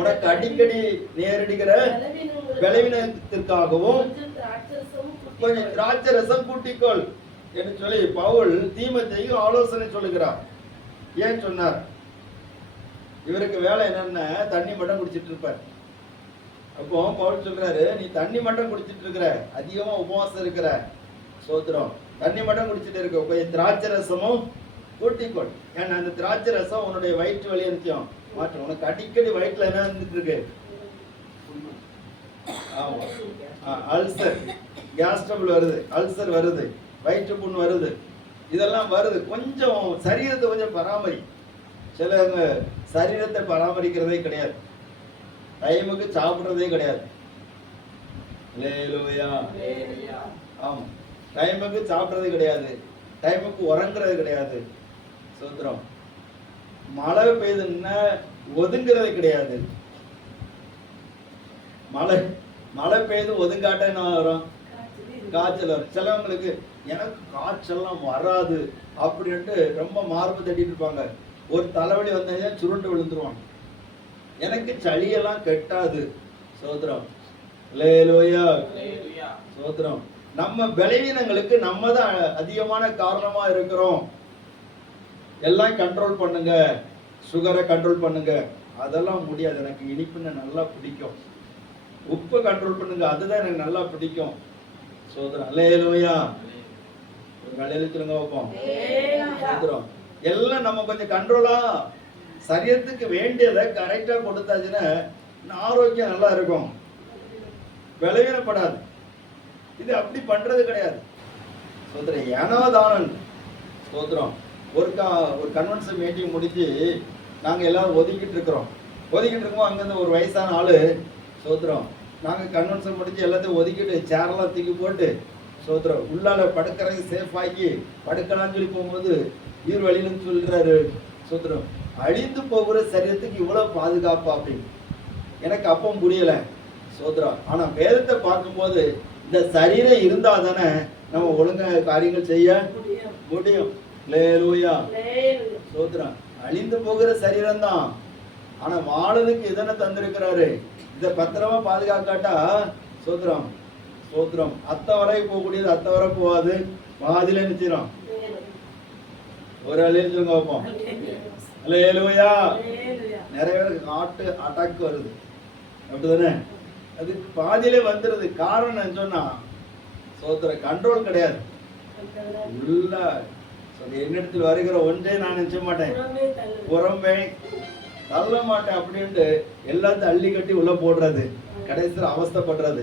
உனக்கு அடிக்கடி நேரடிக்கிற பலவீனத்திற்காகவும் கொஞ்சம் திராட்சை ரசம் கூட்டிக்கொள் என்று சொல்லி பவுல் தீமோத்தேயுக்கு ஆலோசனை சொல்லுகிறார். ஏன் சொன்னார்? இவருக்கு வேலை என்னன்னா தண்ணி மட்டும் குடிச்சிட்டு இருப்பார். அப்போ பவுல் சொல்றாரு, நீ தண்ணி மட்டும் குடிச்சிட்டு இருக்கிற, அதிகமா உபவாசம் இருக்கிற, சோத்திரம், தண்ணி மட்டும் குடிச்சிட்டு இருக்க, கொஞ்சம் திராட்சை ரசமும் கூட்டிக்கொள். ஏன்னா அந்த திராட்சை ரசம் உன்னுடைய வயிற்று வலி நிச்சயம் மாற்றம். உனக்கு அடிக்கடி வயிற்றுல என்ன இருந்துட்டு இருக்கு? ஆமா, அல்சர், கேஸ் ட்ரபிள் வருது, அல்சர் வருது, வயிற்று புண் வருது, இதெல்லாம் வருது. கொஞ்சம் சரீரத்தை கொஞ்சம் பராமரி. சிலவங்க சரீரத்தை பராமரிக்கிறதே கிடையாது, டைமுக்கு சாப்பிடுறதே கிடையாது. அல்லேலூயா. ஆமா, டைமுக்கு சாப்பிடுறது கிடையாது, டைமுக்கு உறங்குறது கிடையாது. சோத்திரம். மழை பெய்யுதுன்னா ஒதுங்கிறது கிடையாது. மழை பெய்து ஒதுங்காட்ட என்ன வரும்? காய்ச்சல் வரும். சிலவங்களுக்கு எனக்கு காய்ச்சல்லாம் வராது அப்படின்ட்டு ரொம்ப மார்பு தட்டிட்டு இருப்பாங்க. ஒரு தலைவலி வந்தா சுருண்டு விழுந்துருவாங்க. எனக்கு சளியெல்லாம் கெட்டாது. சோத்திரம். அல்லேலூயா. சோத்திரம். நம்ம பலவீனங்களுக்கு நம்ம தான் அதிகமான காரணமா இருக்கிறோம். எல்லாம் கண்ட்ரோல் பண்ணுங்க, சுகரை கண்ட்ரோல் பண்ணுங்க, அதெல்லாம் முடியாது. எனக்கு இனிப்புன்னு நல்லா பிடிக்கும். உப்பை கண்ட்ரோல் பண்ணுங்க, அதுதான் எனக்கு நல்லா பிடிக்கும். சோதரம். அல்லேலூயா. ஒரு வேலையில சொல்லுங்க வைப்போம். சோதரம். எல்லாம் நம்ம கொஞ்சம் கண்ட்ரோலா சரீரத்துக்கு வேண்டியதை கரெக்டா கொடுத்தாச்சுன்னா ஆரோக்கியம் நல்லா இருக்கும், விளைவினப்படாது. இது அப்படி பண்றது கிடையாது. சோதரம். ஏனோதானன். சோதரம். ஒரு கன்வென்ஷன் மீட்டிங் முடிஞ்சு நாங்கள் எல்லாரும் ஒதுக்கிட்டு இருக்கிறோம். ஒதுக்கிட்டு இருக்கோம். அங்கேருந்து ஒரு வயசான ஆளு, சோத்திரம், நாங்கள் கன்வென்ஷன் முடிஞ்சு எல்லாத்தையும் ஒதுக்கிட்டு சேரெல்லாம் தூக்கி போட்டு, சோத்திரம், உள்ளால படுக்கிறதுக்கு சேஃப் ஆக்கி படுக்கலாம்னு சொல்லி போகும்போது ஈர் வழியிலன்னு சொல்றாரு. சோத்திரம். அழிந்து போகிற சரீரத்துக்கு இவ்வளவு பாதுகாப்பா அப்படின்னு எனக்கு அப்போ புரியல. சோத்திரம். ஆனா வேதத்தை பார்க்கும்போது இந்த சரீரம் இருந்தா தானே நம்ம ஒழுங்கா காரியங்கள் செய்ய முடியும். அல்லேலூயா. சோத்திரம். அழிந்து போகிற சரீரம் தான், ஆனா வாழனுக்கு இதனை தந்திருக்கிறாரு. இதை பத்திரமா பாதுகாக்காட்டா சோத்திரம். சோத்திரம். அத்த வரை போகக்கூடியது அத்த வரை போகாது, பாதியில நிச்சயம். ஒரு அழியில் சொல்லுங்க வைப்போம். அல்லேலூயா. நிறைய பேருக்கு ஹார்ட் அட்டாக் வருது, அப்படிதானே? அது பாதியிலே வந்துருது. காரணம் சொன்னா சோத்திர கண்ட்ரோல் கிடையாது. உள்ள என்னிடத்தில் வருகிற ஒன்றே நான் நினைச்ச மாட்டேன், புறம்பே தள்ள மாட்டேன் அப்படின்ட்டு எல்லாத்தையும் அள்ளி கட்டி உள்ள போடுறது, கடைசியில் அவஸ்தைப்படுறது.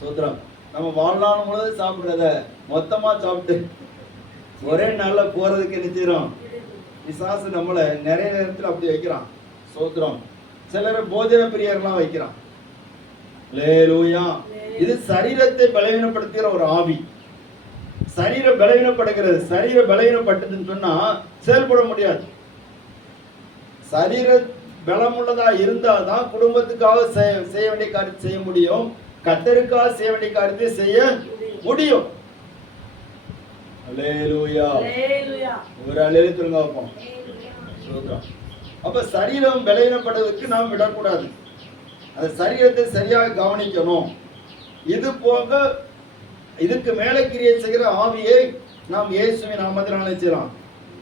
சோத்திரம். நம்ம வாழ்நாள் முழுவதும் சாப்பிடுறத மொத்தமா சாப்பிட்டு ஒரே நாள்ல போறதுக்கு நிச்சயம் பிசாசு நம்மளை நிறைய நேரத்தில் அப்படி வைக்கிறான். சோத்திரம். சிலரை போஜன பிரியர்லாம் வைக்கிறான். அல்லேலூயா. இது சரீரத்தை பலவீனப்படுத்துகிற ஒரு ஆவி. சரீர பலவீனப்படுகிறது. சரீர பலவீனப்பட்டதுன்னு சொன்னா செயல்பட முடியாது. சரீர பலமுள்ளதா இருந்தாதான் குடும்பத்துக்காக செய்ய வேண்டிய காரியத்தை செய்ய முடியும், கர்த்தருக்காக செய்ய வேண்டிய காரியத்தை செய்ய முடியும். அல்லேலூயா. ஒரு அல்லேலூயா சொல்லுங்க வைப்போம். சோத்திரம். அப்ப சரீரம் பலவீனப்படுவதற்கு நாம் விடக்கூடாது. அந்த சரீரத்தை சரியாக கவனிக்கணும். இது போக இதுக்கு மேலே கிரியை செய்கிற ஆவியை நாம் இயேசுவின் நாமத்தினாலே செய்யலாம்,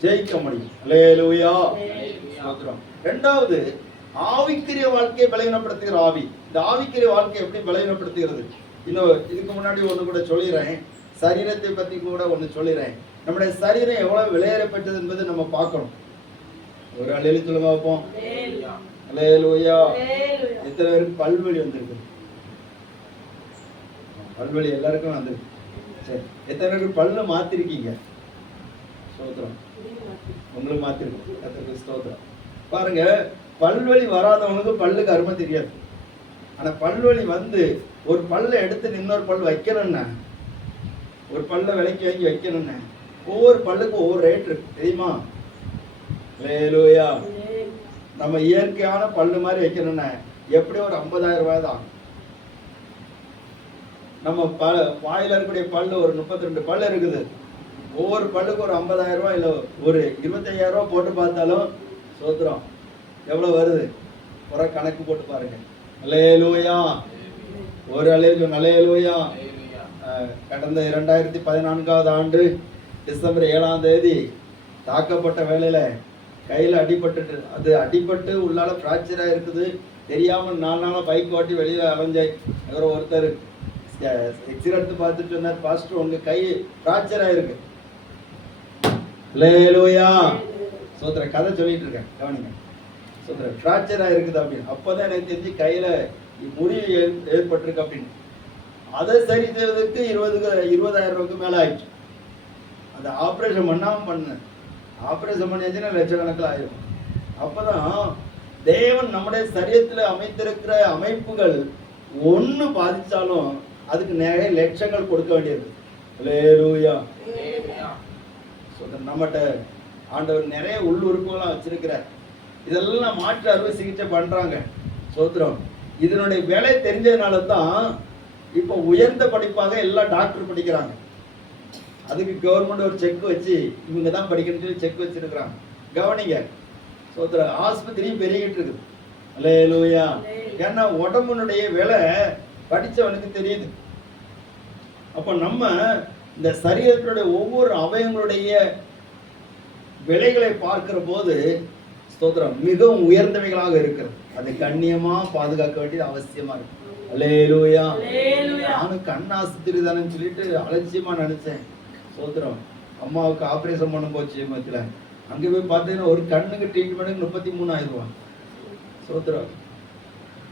ஜெயிக்க முடியும். அல்லேலூயா. சோத்திரம். இரண்டாவது, ஆவிக்குரிய வாழ்க்கையை பலவீனப்படுத்துகிற ஆவி. இந்த ஆவிக்குரிய வாழ்க்கை எப்படி பலவீனப்படுத்துகிறது? இன்னும் இதுக்கு முன்னாடி ஒன்று கூட சொல்லிடுறேன், சரீரத்தை பத்தி கூட ஒன்று சொல்லிடுறேன். நம்முடைய சரீரம் எவ்வளவு விலையேறப்பட்டது என்பதை நம்ம பார்க்கணும். ஒரு அல்லேலூயா சொல்லுங்க வைப்போம். அல்லேலூயா. எத்தனை பேருக்கு பல்வலி வந்திருக்கு? பல்வலி எல்லாருக்கும் வந்திருக்கு. சரி, எத்தனை பேருக்கு பல்லு மாத்திருக்கீங்க? ஸ்தோத்திரம். உங்களுக்கு மாத்திருக்கோம். கர்த்தருக்கு ஸ்தோத்திரம். பாருங்க, பல்வலி வராதவனுக்கு பல்லுக்கு அருமை தெரியாது. ஆனா பல்வலி வந்து ஒரு பல்ல எடுத்து இன்னொரு பல் வைக்கணும்னா, ஒரு பல்ல விலைக்கு வாங்கி வைக்கணும்னா ஒவ்வொரு பல்லுக்கு ஒவ்வொரு ரேட் இருக்கு, தெரியுமா? அல்லேலூயா. நம்ம இயற்கையான பல்லு மாதிரி வைக்கணும்னா எப்படி ஒரு 50,000 ரூபாய் தான். நம்ம வாயில இருக்கக்கூடிய பல்லு ஒரு 32 பல்லு இருக்குது. ஒவ்வொரு பல்லுக்கு ஒரு 50,000 ரூபாய் இல்லை ஒரு 25,000 ரூபாய் போட்டு பார்த்தாலும் சோத்திரம் எவ்வளவு வருது? ஒரு கணக்கு போட்டு பாருங்க. அல்லேலூயா. ஒரு அல்லேலூயா. கடந்த 2014 ஆண்டு டிசம்பர் 7ஆம் தேதி தாக்கப்பட்ட வேலையில கையில் அடிபட்டு, அது அடிபட்டு உள்ளால ஃப்ராக்சர் ஆயிருக்குது. தெரியாமல் 4 நாளாக பைக் ஓட்டி வெளியில அலைஞ்சாய். அப்புறம் ஒருத்தர் எக்ஸ்ரே எடுத்து பார்த்துட்டு சொன்னார், பாஸ்டர் உங்க கை ஃப்ராக்சர் ஆயிருக்கு. அல்லேலூயா. சோத்திர கதை சொல்லிட்டு இருக்கேன், கவனிங்க. ஃப்ராக்சர் ஆயிருக்குது அப்படின்னு. அப்பதான் எனக்கு தெரிஞ்சு கையில முறிவு ஏற்பட்டிருக்கு அப்படின்னு. அதை சரி செய்வதற்கு 20,000 ரூபாய்க்கு மேல ஆயிடுச்சு. அந்த ஆப்ரேஷன் பண்ண ஆப்ரேஷன் பண்ணியாச்சுன்னா லட்சக்கணக்கில் ஆயிடும். அப்பதான் தேவன் நம்முடைய சரீரத்துல அமைத்திருக்கிற அமைப்புகள் ஒண்ணு பாதிச்சாலும் அதுக்கு நிறைய லட்சங்கள் கொடுக்க வேண்டியது. அல்லேலூயா. நம்மகிட்ட ஆண்டவர் நிறைய உள்ளுறுப்புகளாம் வச்சிருக்கிறார். இதெல்லாம் மாற்று அறுவை சிகிச்சை பண்றாங்க. சோத்திரம். இதனுடைய விலை தெரிஞ்சதுனால தான் இப்போ உயர்ந்த படிப்பாக எல்லா டாக்டர் படிக்கிறாங்க. அதுக்கு கவர்மெண்ட் ஒரு செக் வச்சு இவங்க தான் படிக்கணும்னு சொல்லி செக் வச்சிருக்கிறாங்க. கவனிங்க. சோத்திரம். ஆஸ்பத்திரியும் பெருகிட்டு இருக்குது. அல்லேலூயா. ஏன்னா உடம்புனுடைய விலை படிச்சவனுக்கு தெரியுது. அப்ப நம்ம இந்த சரீரத்தினுடைய ஒவ்வொரு அவயங்களுடைய விலைகளை பார்க்கிற போது ஸ்தோத்திரம் மிகவும் உயர்ந்தவைகளாக இருக்கிறது. அதை கண்ணியமா பாதுகாக்க வேண்டியது அவசியமா இருக்கு. அல்லேலூயா. நானும் கண் ஆஸ்பத்திரி தானே சொல்லிட்டு அலட்சியமா நினைச்சேன். ஸ்தோத்திரம். அம்மாவுக்கு ஆபரேஷன் பண்ண போச்சு மத்தியில. அங்க போய் பார்த்தீங்கன்னா ஒரு கண்ணுக்கு ட்ரீட்மெண்ட்டுக்கு 33,000 ரூபாய். ஸ்தோத்திரம்.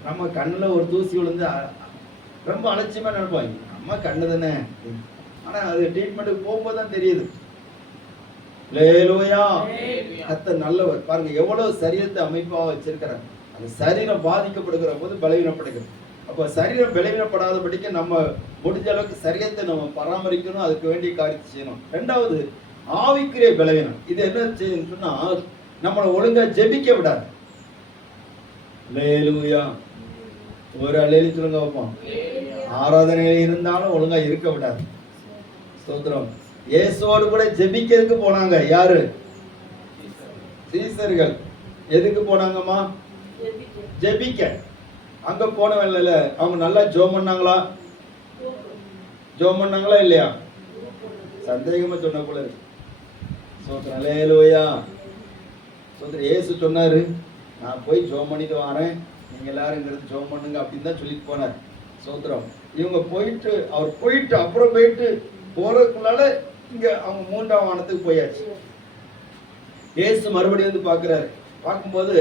நம்ம கண்ணுல ஒரு தூசி விழுந்து ரொம்ப அலட்சியமா நினைப்பாங்க. அம்மா கண்ணு தானே. ஆனா அது ட்ரீட்மெண்ட்டுக்கு போகும்போது தான் தெரியுது. அல்லேலூயா. கர்த்தர் நல்லவர். பாருங்க எவ்வளவு சரீரத்தை அமைப்பாக வச்சிருக்கிறார். அந்த சரீரம் பாதிக்கப்படுகிற போது பலவீனப்படுகிறது. அப்ப சரீரம் பலவீனப்படாதபடிக்கு நம்ம முடிஞ்ச அளவுக்கு சரீரத்தை நம்ம பராமரிக்கணும். அதுக்கு வேண்டிய காரியத்தை செய்யணும். ரெண்டாவது ஆவிக்குரிய பலவீனம். இது என்ன செய்யணும்னு சொன்னா நம்மளை ஒழுங்கா ஜெபிக்க விடாது. அல்லேலூயா. ஒரு அல்லேலூயா சொல்லுங்க வைப்போம். ஆராதனையில் இருந்தாலும் ஒழுங்கா இருக்க விடாது. ஸ்தோத்திரம். இயேசுவோடு கூட ஜெபிக்கிறதுக்கு போனாங்க. யாரு? சீசர்கள். எதுக்கு போனாங்கம்மா? ஜெபிக்க. அங்க போனவன்ல அவங்க நல்லா ஜெபம் பண்ணாங்களா? ஜெபம் பண்ணாங்களா இல்லையா? சந்தேகமா சொன்ன போல இருக்கு. ஸ்தோத்திரம். அல்லேலூயா. ஸ்தோத்திரம். இயேசு சொன்னாரு, நான் போய் ஜெபம் பண்ணிட்டு வரேன், நீங்க எல்லாரும் இங்கிருந்து ஜெபம் பண்ணுங்க அப்படின்னு தான் சொல்லிட்டு போனார். ஸ்தோத்திரம். இவங்க போயிட்டு அவர் போயிட்டு அப்புறம் போயிட்டு போறதுக்குள்ளால இங்க அவங்க 3ஆம் வானத்துக்கு போயாச்சு. இயேசு மறுபடியும் வந்து பாக்குறாரு. பார்க்கும்போது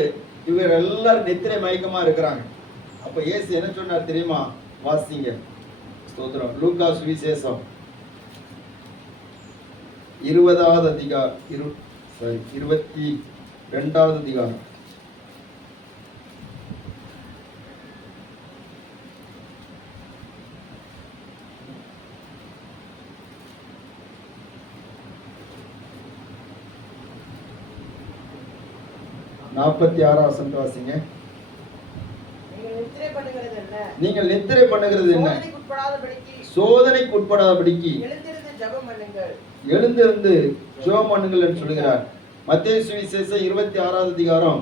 இவங்க எல்லாரும் நித்திரை மயக்கமா இருக்கிறாங்க. அப்ப இயேசு என்ன சொன்னார் தெரியுமா? வாசிங்க. ஸ்தோத்திரம். லூக்கா சுவிசேஷம் 20வது அதிகாரம் 22வது அதிகாரம் 46 வசனத்தை வாசிங்க. நீங்கள் நித்திரை பண்ணுகிறது என்ன? சோதனைக்கு உட்படாதபடிக்கு எழுந்திருந்து ஜெபம் பண்ணுங்கள் என்று சொல்கிறார். மத்தேயு சுவிசேஷம் 26வது அதிகாரம்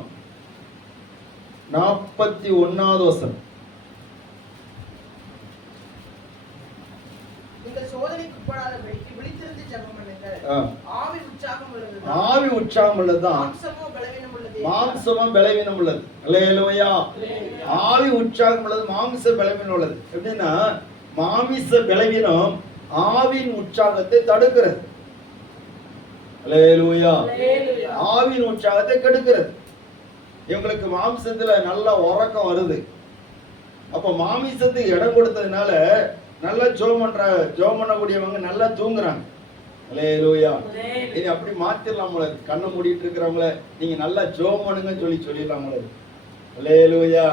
41வது வசனம். ஆவி உற்சாகம் உள்ளதுதான், மாம்சமும் பலவீனம் உள்ளது. அல்லேலூயா. ஆவி உற்சாகம் உள்ளது, மாம்ச பலவீனம் உள்ளது. எப்படின்னா மாமிச பலவீனம் ஆவியின் உற்சாகத்தை தடுக்கிறது. அல்லேலூயா. ஆவியின் உற்சாகத்தை கெடுக்கிறது. இவங்களுக்கு மாம்சத்துல நல்ல உறக்கம் வருது. அப்ப மாமிசத்துக்கு இடம் கொடுத்ததுனால நல்லா ஜெபம் பண்ணக்கூடியவங்க நல்லா தூங்குறாங்க. அல்லேலூயா. இனி அப்படி மாத்திரலாம். கண்ணை மூடிட்டு இருக்கிறவங்கள நீங்க நல்லா ஜெபம் பண்ணுங்கன்னு சொல்லிடலாம். அல்லேலூயா.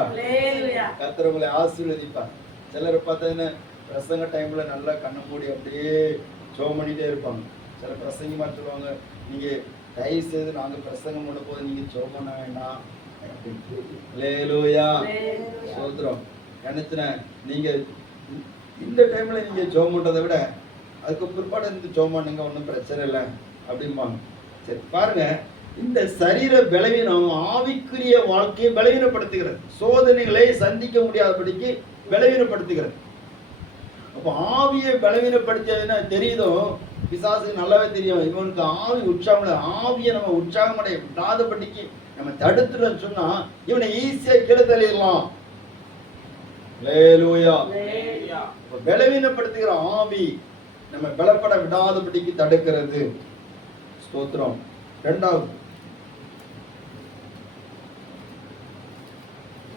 கர்த்தர் உங்களை ஆசீர்வதிப்பார். சிலர் பார்த்தீங்கன்னா பிரசங்க டைம்ல நல்லா கண்ணை மூடி அப்படியே ஜெபம் பண்ணிட்டே இருப்பாங்க. சில பிரசங்கமா சொல்லுவாங்க, நீங்க தயவு செய்து நாங்க பிரசங்கம் பண்ண போது நீங்க ஜெபம் பண்ண வேண்டாம். அல்லேலூயா. சோத்திரம். நினைச்சுன நீங்க இந்த டைம்ல நீங்க ஜெபம் பண்றதை விட அதுக்கு பிற்பாடு இருந்து ஜெபம் பண்ணுங்க, ஒன்றும் பிரச்சனை இல்லை அப்படிம்பாங்க. சரி பாருங்க, இந்த சரீர பலவீனம் ஆவிக்குரிய வாழ்க்கையை பலவீனப்படுத்துகிறது. சோதனைகளை சந்திக்க முடியாதபடிக்கு பலவீனப்படுத்துகிறது. அப்போ ஆவியை பலவீனப்படுத்தியதுன்னா தெரியுதோ பிசாசுக்கு நல்லாவே தெரியும். இவனுக்கு ஆவி உற்சாகம், ஆவியை நம்ம உற்சாகம் அடைய விடாதபடிக்கு நம்ம தடுத்துட்டோம்னு சொன்னா இவனை ஈஸியா கீழே தள்ளிடலாம். அல்லேலூயா. பலவீனப்படுத்துகிற ஆவி நம்ம பலப்பட விடாதபடிக்கு தடுக்கிறது. ஸ்தோத்திரம். இரண்டாவது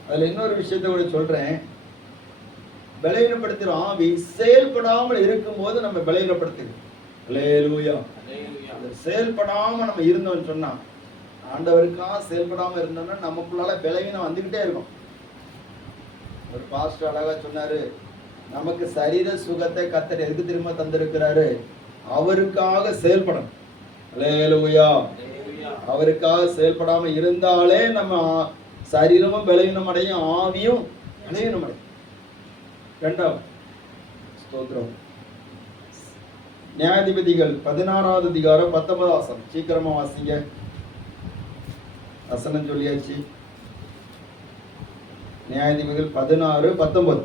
அதுல இன்னொரு விஷயத்தை கூட சொல்றேன். பலவீனப்படுத்துற ஆவி செயல்படாமல் இருக்கும்போது நம்ம பலவீனப்படுத்துது. அல்லேலூயா. செயல்படாம நம்ம இருந்தோம்னு சொன்னா, ஆண்டவருக்காக செயல்படாம இருந்தோம்னா நமக்குள்ளால பலவீனம் வந்துகிட்டே இருக்கும். ஒரு பாஸ்டர் அழகா சொன்னாரு, நமக்கு சரீர சுகத்தை கர்த்தர் எதுக்கு திரும்ப தந்திருக்கிறாரு? அவருக்காக செயல்படணும். அல்லேலூயா. அவருக்காக செயல்படாம இருந்தாலே நம்ம சரீரமும் பலவீனம் அடையும், ஆவியும் பலவீனம் அடையும். இரண்டாவது ஸ்தோத்திரம். நியாயாதிபதிகள் 16வது அதிகாரம் 19வது வசனம். சீக்கிரமா வாசிங்க. வசனம் சொல்லியாச்சு. நியாயாதிபதிகள் 16:19.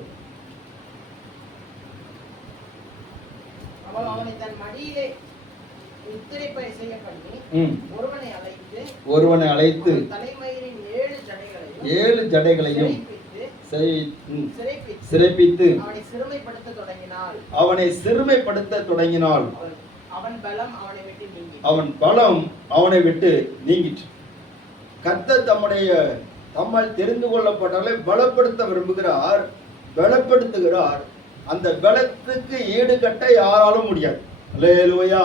அவன் அவனை தன் மடியிலே நித்திரைப்படை செய்ய பண்ணி ஒருவனை அழைத்து தலைமயிரின் 7 ஜடைகளையும் சிறைப்பித்து அவனை சிறுமைப்படுத்த தொடங்கினாள். அவன் பலம் அவனை விட்டு நீங்கிற்று. கர்த்தர் தம்மால் தெரிந்து கொள்ளப்பட்டவர்களை பலப்படுத்த விரும்புகிறார், பலப்படுத்துகிறார். அந்த பலத்துக்கு ஈடுகட்ட யாராலும் முடியாது. அல்லேலூயா.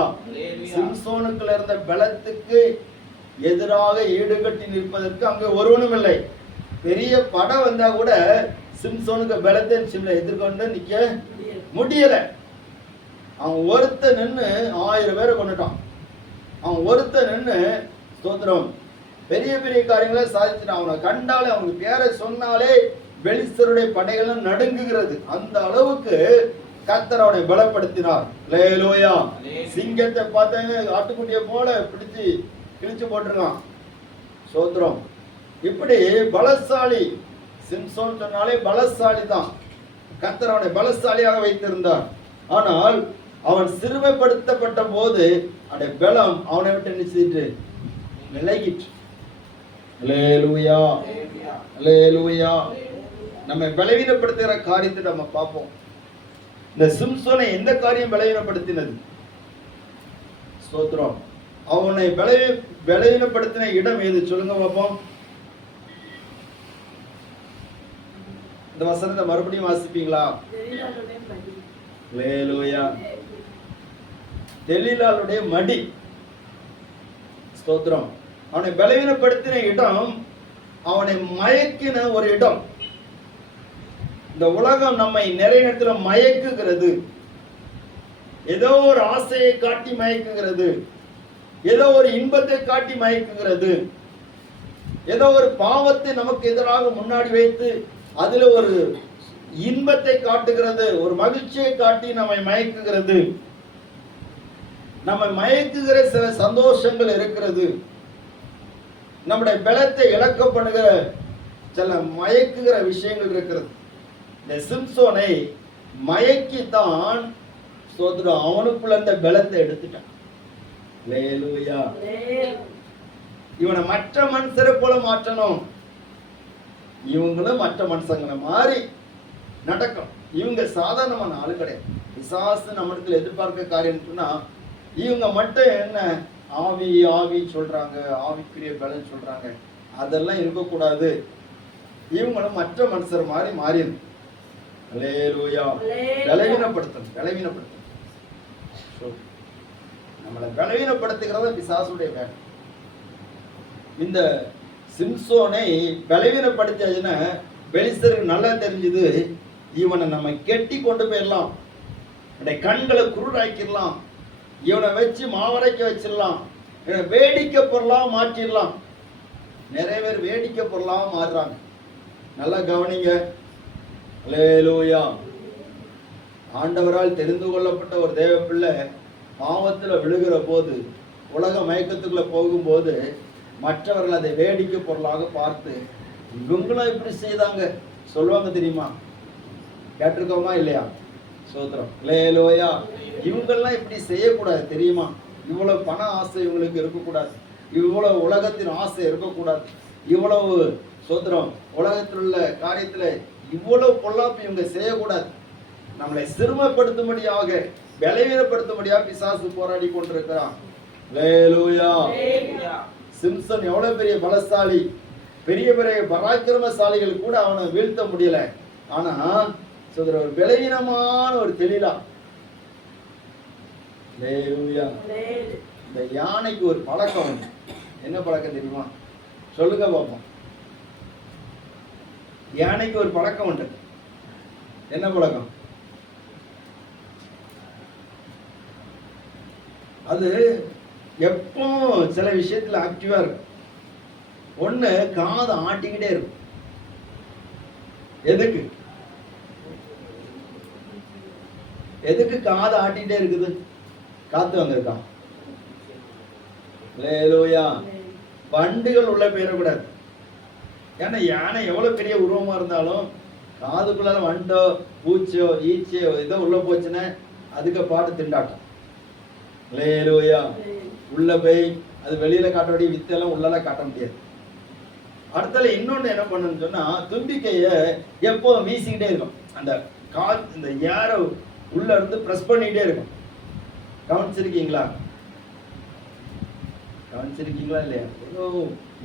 சிம்சோனுக்குள்ள இருந்த பலத்துக்கு எதிராக ஈடுகட்டி நிற்பதற்கு அங்கே ஒருவனும் இல்லை. பெரிய படம் வந்தா கூட சிம்சோனுக்கு பலத்தை எதிர்கொண்டு நிக்க முடியல. அவன் ஒருத்த நின்று 1000 பேரை கொண்டுட்டான். அவன் ஒருத்த நின்று ஸ்தோத்திரம் பெரிய பெரிய காரியங்களை சாதிச்சுட்டான். அவனை கண்டாலே, அவனுக்கு பேரை சொன்னாலே பெலிஸ்தருடைய படைகள் நடுங்குகிறது. அந்த அளவுக்கு கர்த்தர் அவனை பலப்படுத்தினார். அல்லேலூயா. சிங்கத்தை பார்த்தாங்க, ஆட்டுக்குட்டியை போல பிடிச்சு கிழிச்சு போட்டிருக்கான். ஸ்தோத்திரம். இப்படி பலசாலி சிம்சோன் சொன்னாலே பலசாலி தான். கர்த்தர் அவனை பலசாலியாக வைத்திருந்தார். ஆனால் அவன் சிறுமைப்படுத்தப்பட்ட போது அந்த பலம் அவனை விட்டு நிச்சயிட்டு விலகிற்று. அல்லேலூயா. அல்லேலூயா. நம்ம பலவீனப்படுத்துகிற காரியத்தை நம்ம பார்ப்போம். இந்த சிம்சோனை எந்த காரியம் பலவீனப்படுத்தினது? ஸ்தோத்திரம். அவனை பலவீனப்படுத்தின இடம் எது சொல்லுங்க பார்ப்போம். இந்த வசனத்தை மறுபடியும் வாசிப்பீங்களா? அல்லேலூயா. தெலீலாளுடைய மடி. ஸ்தோத்திரம். அவனை பலவீனப்படுத்தின இடம், அவனை மயக்கின ஒரு இடம். இந்த உலகம் நம்மை நிறைய நேரத்துல மயக்குகிறது. ஏதோ ஒரு ஆசையை காட்டி மயக்குகிறது, ஏதோ ஒரு இன்பத்தை காட்டி மயக்குகிறது, ஏதோ ஒரு பாவத்தை நமக்கு எதிராக முன்னாடி வைத்து அதுல ஒரு இன்பத்தை காட்டுகிறது, ஒரு மகிழ்ச்சியை காட்டி நம்மை மயக்குகிறது. நம்மை மயக்குகிற சில சந்தோஷங்கள் இருக்கிறது. நம்முடைய பலத்தை இழக்க பண்ணுகிற சில மயக்குகிற விஷயங்கள் இருக்கிறது. இந்த சிம்சோனை மயக்கித்தான் சோதரம் அவனுக்குள்ள அந்த பலத்தை எடுத்துட்டான். அல்லேலூயா. இவனை மற்ற மனுஷரை போல மாற்றணும். இவங்களும் மற்ற மனுஷங்களை மாறி நடக்கும். இவங்க சாதாரணமான ஆளு கிடையாது. பிசாசு நம்ம இடத்துல எதிர்பார்க்க காரியம் சொன்னா, இவங்க மட்டும் என்ன ஆவி ஆவி சொல்றாங்க, ஆவிக்குரிய பலன் சொல்றாங்க, அதெல்லாம் இருக்கக்கூடாது. இவங்களும் மற்ற மனுஷர் மாதிரி மாறிடும். அல்லேலூயா. பலவீனப்படுத்தணும், பலவீனப்படுத்தணும். நம்மளை பலவீனப்படுத்துகிறத பிசாசுடைய வேலை. இந்த சிம்சோனை பலவீனப்படுத்தியாச்சுன்னா பெலிஸ்தருக்கு நல்லா தெரிஞ்சது, இவனை நம்ம கெட்டி கொண்டு போயிடலாம், கண்களை குருடாக்கிடலாம், இவனை வச்சு மாவரைக்க வச்சிடலாம், இவனை வேடிக்கை பொருளாக மாற்றிடலாம். நிறைய பேர் வேடிக்கை பொருளாக மாறுறாங்க. நல்லா கவனிங்க. அல்லேலூயா. ஆண்டவரால் தெரிந்து கொள்ளப்பட்ட ஒரு தேவ பிள்ளை பாவத்தில் விழுகிற போது, உலக மயக்கத்துக்குள்ள போகும்போது மற்றவர்கள் அதை வேடிக்கை பொருளாக பார்த்து இவங்களும் இப்படி செய்தாங்க சொல்லுவாங்க தெரியுமா? கேட்டிருக்கோமா இல்லையா? சோத்திரம். அல்லேலூயா. இவங்கெல்லாம் இப்படி செய்யக்கூடாது தெரியுமா? இவ்வளவு பண ஆசை இவங்களுக்கு இருக்கக்கூடாது, இவ்வளவு உலகத்தின் ஆசை இருக்கக்கூடாது, இவ்வளவு சோத்திரம் உலகத்தில் உள்ள காரியத்துல இவ்வளவு பொல்லாப்பு இவங்க செய்யக்கூடாது. நம்மளை சிறுமைப்படுத்தும்படியாக, பலவீனப்படுத்தும்படியாக பிசாசு போராடி கொண்டிருக்கிறான். அல்லேலூயா. சிம்சன் எவ்வளவு பெரிய பலசாலி, பெரிய பெரிய பராக்கிரமசாலிகள் கூட அவனை வீழ்த்த முடியல. ஆனா சொல்ற ஒரு பலவீனமான ஒரு தெளிலா. ஹல்லேலூயா. இந்த யானைக்கு ஒரு பழக்கம் உண்டு. என்ன பழக்கம் தெரியுமா? சொல்லுங்க பாப்போம். யானைக்கு ஒரு பழக்கம் உண்டு. என்ன பழக்கம்? அது எப்போ சில விஷயத்துல ஆக்டிவா இருக்கும். ஒண்ணு காதை ஆட்டிக்கிட்டே இருக்கும். எதுக்கு எதுக்கு காதை ஆட்டிக்கிட்டே இருக்குது? காத்து வந்திருக்கா? ஹல்லேலூயா. வண்டுகள் உள்ள போயிடக்கூடாது. ஏன்னா யானை எவ்வளவு பெரிய உருவமா இருந்தாலும் காதுக்குள்ள வண்டோ பூச்சோ ஈச்சோ ஏதோ உள்ள போச்சுன்னா அதுக்கு பாட்டு திண்டாட்டம். ஹல்லேலூயா. உள்ள போய் அது வெளியில காட்டக்கூடிய வித்தெல்லாம் உள்ளலாம் காட்ட முடியாது. அடுத்தால இன்னொன்னு என்ன பண்ணுன்னு சொன்னா, தும்பிக்கைய எப்போ வீசிக்கிட்டே இருக்கும். அந்த இந்த ஏரை உள்ள இருந்து பிரஸ் பண்ணிக்கிட்டே இருக்கும். கவனிச்சிருக்கீங்களா? கவனிச்சிருக்கீங்களா இல்லையா?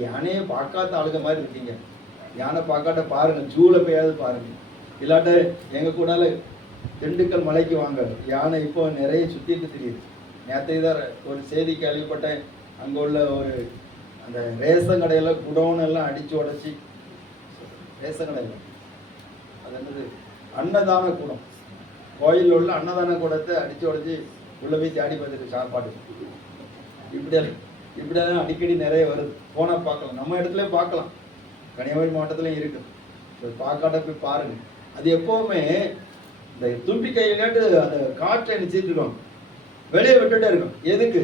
யானையை பார்க்காத ஆளுங்க மாதிரி இருக்கீங்க. யானை பார்க்காட்ட பாருங்க, ஜூல போயாவது பாருங்க. இல்லாட்ட எங்க கூட திண்டுக்கல் மலைக்கு வாங்க. யானை இப்போ நிறைய சுத்திட்டு தெரியுது. நேற்றைக்கு தான் ஒரு செய்தி கேள்விப்பட்டேன். அங்கே உள்ள ஒரு அந்த ரேஷன் கடையில் குடோன் எல்லாம் அடித்து உடச்சி, ரேஷன் கடையில் அது என்னது அன்னதான கூடம், கோயிலில் உள்ள அன்னதான கூடத்தை அடித்து உடச்சி உள்ளே போய் தேடி பார்த்துட்டு சாப்பாடு. இப்படியெல்லாம் அடிக்கடி நிறைய வருது. போனால் பார்க்கலாம், நம்ம இடத்துல பார்க்கலாம், கன்னியாகுமரி மாவட்டத்துலையும் இருக்குது. பார்க்காட்ட போய் பாருங்க. அது எப்போவுமே இந்த தும்பி கையிலாட்டு அந்த காற்றை நினைச்சிட்டு இருக்கோம், வெளியே விட்டுட்டே இருக்கும். எதுக்கு?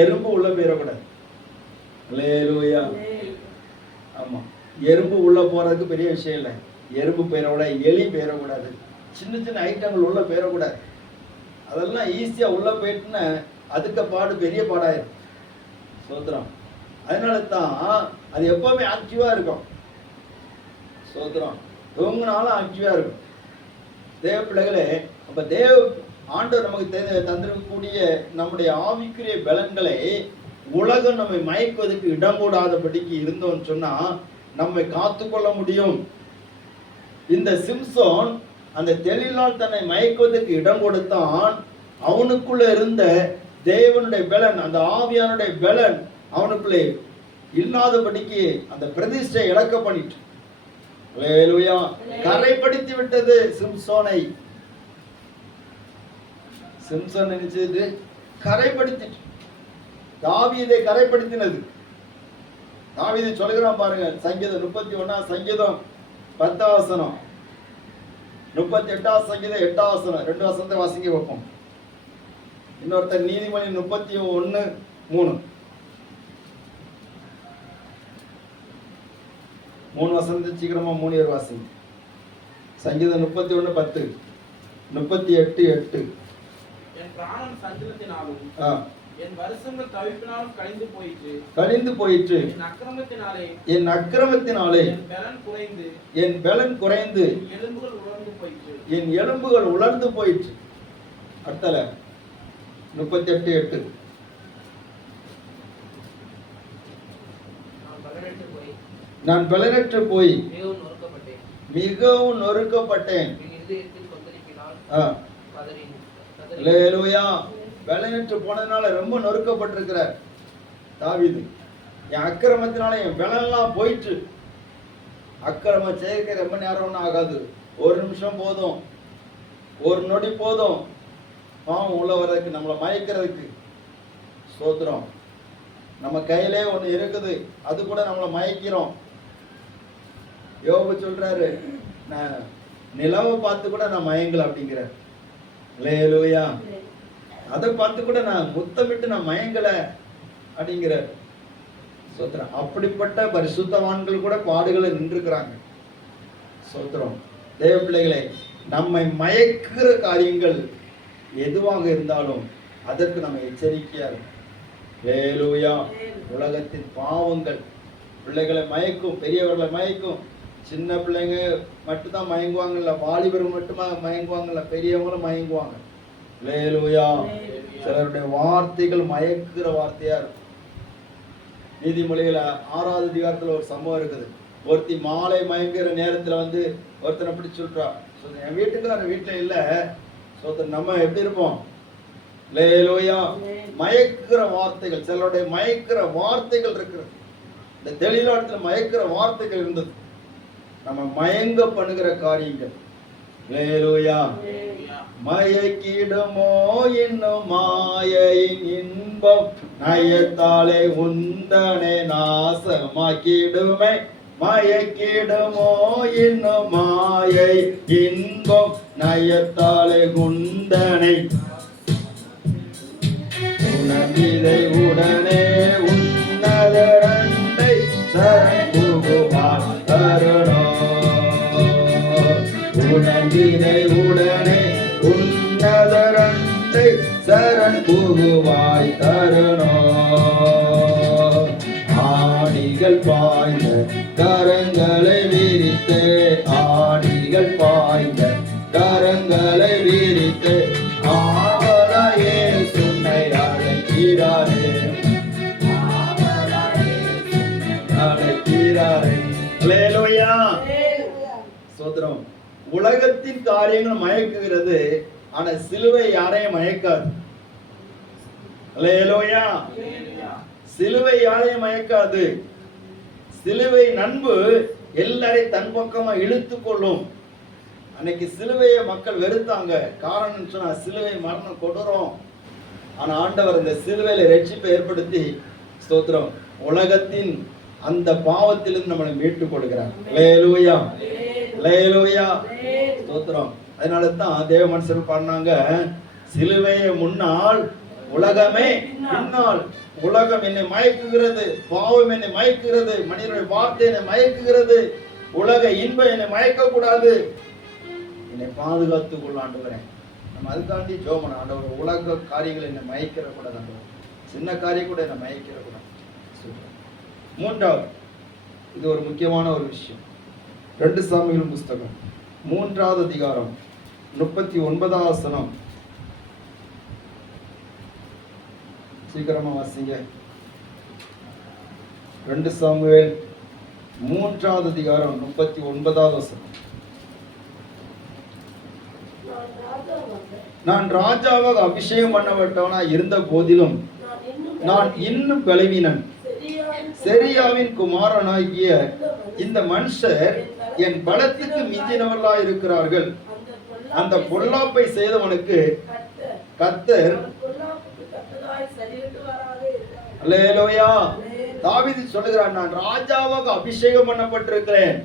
எறும்பு உள்ள போயிடக்கூடாது. ஹல்லேலூயா. ஆமா, எறும்பு உள்ள போறதுக்கு பெரிய விஷயம் இல்லை. எறும்பு போயிடக்கூடாது, எலி போயிடக்கூடாது, சின்ன சின்ன ஐட்டங்கள் உள்ள போயிடக்கூடாது. அதெல்லாம் ஈஸியா உள்ள போயிட்டுன்னா அதுக்கு பாடு பெரிய பாடாயிரும். சோத்திரம். அதனால தான் அது எப்பவுமே ஆக்டிவா இருக்கும். சோத்திரம். தூங்கினாலும் ஆக்டிவா இருக்கும். தேவ பிள்ளைகளே, அப்ப தேவ ஆண்டவர் நமக்கு தந்திருக்கக்கூடிய நம்முடைய ஆவிக்குரிய பலன்களை உலகம் நம்மை மயக்குவதற்கு இடம் கூடாதபடிக்கு இருந்தோம்னு சொன்னா நம்மை காத்துக்கொள்ள முடியும். இந்த சிம்சோன் அந்த தெளிலால் தன்னை மயக்குவதற்கு இடம் கொடுத்தான். அவனுக்குள்ள இருந்த தேவனுடைய பலன், அந்த ஆவியானுடைய பலன் அவனுக்குள்ளே இல்லாதபடிக்கு அந்த பிரதிஷ்டை இழக்க பண்ணிட்டு ஹல்லேலூயா கரைப்படுத்தி விட்டது சிம்சோனை. சிம்சன் நினைச்சது கரைப்படுத்திட்டு, தாவீதை கரைப்படுத்தினது. தாவீது சொல்லுகிறான் பாருங்க, சங்கீதம் 31 சங்கீதம் 10 வசனம், 38 சங்கீதம் 8 வசனம், 2 வசனத்தை வாசிக்க வைப்போம். இன்னொருத்தர் நீதிமொழி 31:3 3 வசனத்தை சீக்கிரமா 3 பேர் வாசிங்க. சங்கீதம் 31:10, 38:8. என் பிராணம் சஞ்சலத்தினாலும் என் வருஷங்கள் தவிப்பினாலும் கழிந்து போயிற்று. என் அக்கிரமத்தினாலே என் பலன் குறைந்து என் எலும்புகள் உலர்ந்து போயிற்று. அடுத்தல 38:8. நான் பலனற்று போய் மிகவும் நொறுக்கப்பட்டேன். ஹல்லேலூயா. பலனற்று போனதுனால ரொம்ப நொறுக்கப்பட்டிருக்கிறார் தாவீது. என் அக்கிரமத்தினால என் பலன்லாம் போயிட்டு. அக்கிரமம் செய்ய ரொம்ப நேரம் ஒன்றும் ஆகாது, 1 நிமிஷம் போதும், 1 நொடி போதும் பாவம் உள்ள வர்றதுக்கு, நம்மளை மயக்கிறதுக்கு. சோத்திரம். நம்ம கையிலே ஒன்று இருக்குது, அது கூட நம்மளை மயக்கிறோம். யோபு சொல்றாரு, நான் நிலவை பார்த்து கூட நான் மயங்கல அப்படிங்கிறார். ஹல்லேலூயா. அதை பார்த்து கூட நான் முத்தமிட்டு நான் மயங்கல அப்படிங்கிறார். சோத்திரம். அப்படிப்பட்ட பரிசுத்தவான்கள் கூட பாடுகளை நின்றுக்கிறாங்க. சோத்திரம். தேவ பிள்ளைகளே, நம்மை மயக்குற காரியங்கள் எதுவாக இருந்தாலும் அதற்கு நம்ம எச்சரிக்கையா இருக்கும். ஹல்லேலூயா. உலகத்தின் பாவங்கள் பிள்ளைகளை மயக்கும், பெரியவர்களை மயக்கும். சின்ன பிள்ளைங்க மட்டும்தான் மயங்குவாங்கல்ல, வாலிபர்கள் மட்டுமா மயங்குவாங்கல்ல, பெரியவங்களும் மயங்குவாங்க. ஹல்லேலூயா. சிலருடைய வார்த்தைகள் மயக்குற வார்த்தையா இருக்கும். நீதிமொழிகள் 6வது அதிகாரத்துல ஒரு சம்பவம் இருக்குது. ஒருத்தி மாலை மயங்குற நேரத்துல வந்து ஒருத்தனை பிடிச்சு சொல்றா, என் வீட்டுக்காரர் வீட்டுல இல்ல. நம்ம எப்படி இருப்போம்? அல்லேலூயா. மயக்குகிற வார்த்தைகள், சிலருடைய மயக்குற வார்த்தைகள் இருக்கிறது. இந்த தெளிவாளத்துல மயக்குற வார்த்தைகள் இருந்தது. நம்ம மயங்க பண்ணுகிற காரியங்கள். அல்லேலூயா. மயக்கிடுமோ என்னும் மாயையின் இன்பம், நயத்தாலே உந்தனை நாசமாக்கிடுமே. மயக்கிடுமோ என்னும் மாயை இன்பம், நயத்தாலே உந்தனை உணர்ந்திதை உடனே உன்னதரண்டை சரங்குவார் தருணோ. உணர்ந்திதை உடனே உன்னதரண்டை சரண் புகுவாய் தருணோ. ஆணிகள் பாய்ந்த கரங்களை விரித்து, ஆணிகள் பாய்ந்த கரங்களை விரித்து, ஆவலாயே சுன்னை அழைக்கிறாரே, அழைக்கிறாரே. அல்லேலூயா. ஸ்தோத்திரம். உலகத்தின் காரியங்கள் மயக்குகிறது, ஆனா சிலுவை யாரையும் மயக்காது. அல்லேலூயா. சிலுவை யாரையும் மயக்காது. சிலுவை நண்பு எல்லாரையும் தன் பக்கமா இழுத்து கொள்ளும். அன்னைக்கு சிலுவையை மக்கள் வெறுத்தாங்க. காரணம் சொன்னா சிலுவை மரணம் கொடூரம். ஆனா ஆண்டவர் இந்த சிலுவையில ரட்சிப்பை ஏற்படுத்தி, ஸ்தோத்திரம், உலகத்தின் அந்த பாவத்திலிருந்து நம்மளை மீட்டுக் கொடுக்கிறார். அல்லேலூயா. அல்லேலூயா. ஸ்தோத்திரம். அதனால தான் தேவ மனுஷர் பாடினாங்க, சிலுவையை முன்னால் உலகமே பின்னால். உலகம் என்னை மயக்குகிறது, பாவம் என்னை மயக்குகிறது, மனிதனுடைய வார்த்தை என்னை மயக்குகிறது, உலக இன்பம் என்னை மயக்க கூடாது, என்னை பாதுகாத்துக் கொள்ள ஆண்டவரேன். நம்ம அதுக்காண்டி ஜோமன ஆண்டவர், உலக காரியங்கள் என்னை மயக்கிற கூடாது ஆண்டவர், சின்ன காரியம் கூட என்னை மயக்கிற கூடாது. மூன்றாவது, இது ஒரு முக்கியமான ஒரு விஷயம். 2 சாமுவேல் புஸ்தகம் 3வது அதிகாரம் 39வது வசனம். சீக்கிரமா வாசிங்க. 2 சாமுவேல் 3வது அதிகாரம் 39வது வசனம். நான் ராஜாவாக அபிஷேகம் பண்ணப்பட்டவனா இருந்த போதிலும் நான் இன்னும் பலவீனன். செரியாவின் குமாரனாகிய இந்த மனுஷர் என் பலத்துக்கு மிஞ்சினவர்களா இருக்கிறார்கள். அந்த பொல்லாப்பை செய்தவனுக்கு கர்த்தர் அல்லேலூயா. தாவீது சொல்லுகிறான், நான் ராஜாவாக அபிஷேகம் பண்ணப்பட்டிருக்கிறேன்,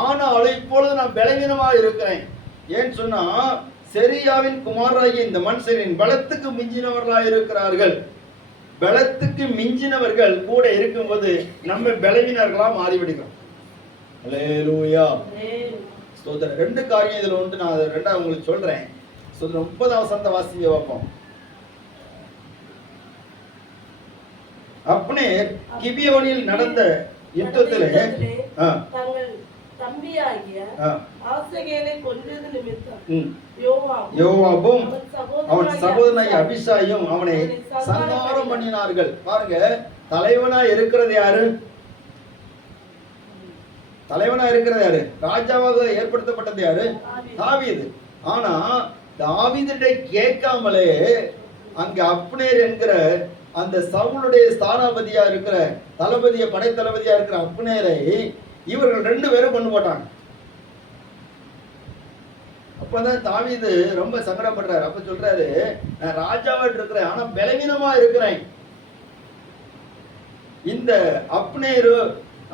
ஆனால் இப்பொழுது நான் பலவீனமா இருக்கிறேன். ஏன்னு சொன்னா, செரியாவின் குமாரராகிய இந்த மனுஷரின் பலத்துக்கு மிஞ்சினவர்களா இருக்கிறார்கள். பலத்துக்கு மிஞ்சினவர்கள் கூட இருக்கும்போது நம்ம பலவீனர்களா மாறிவிடுகிறோம். அல்லேலூயா. ஸ்தோத்திரம். 2 காரியம் இதுல உண்டு. நான் 2 உங்களுக்கு சொல்றேன். ஸ்தோத்திரம். 30வது வசனத்தை வாசிங்க பார்ப்போம். அப்னேர் கிபியோனில் நடந்த யுத்தத்திலே தங்கள் தம்பியாகிய ஆசகேலை கொன்றது நிமித்தம் யோவாபும் அவன் சகோதரனாகிய அபிஷாயும் அவனை சங்காரம் பண்ணினார்கள். பாருங்க, தலைவனா இருக்கிறது யாரு? தலைவனா இருக்கிறது யாரு? ராஜாவாக ஏற்படுத்தப்பட்டது யாரு? தாவீது. ஆனா தாவீதை கேட்காமலே அங்க அப்னேர் என்கிற அந்த சவுலுடைய ஸ்தானாபதியா இருக்கிற தளபதிய படை தளபதியா இருக்கிற அப்னேரை இவர்கள் 2 பேரும் கொண்டு போட்டாங்க. அப்பதான் தாவீது ரொம்ப சங்கடப்படுறாரு. அப்ப சொல்றாரு, நான் ராஜாவா இருக்கிறேன், ஆனா பலவீனமா இருக்கிறேன். இந்த அப்னேரு,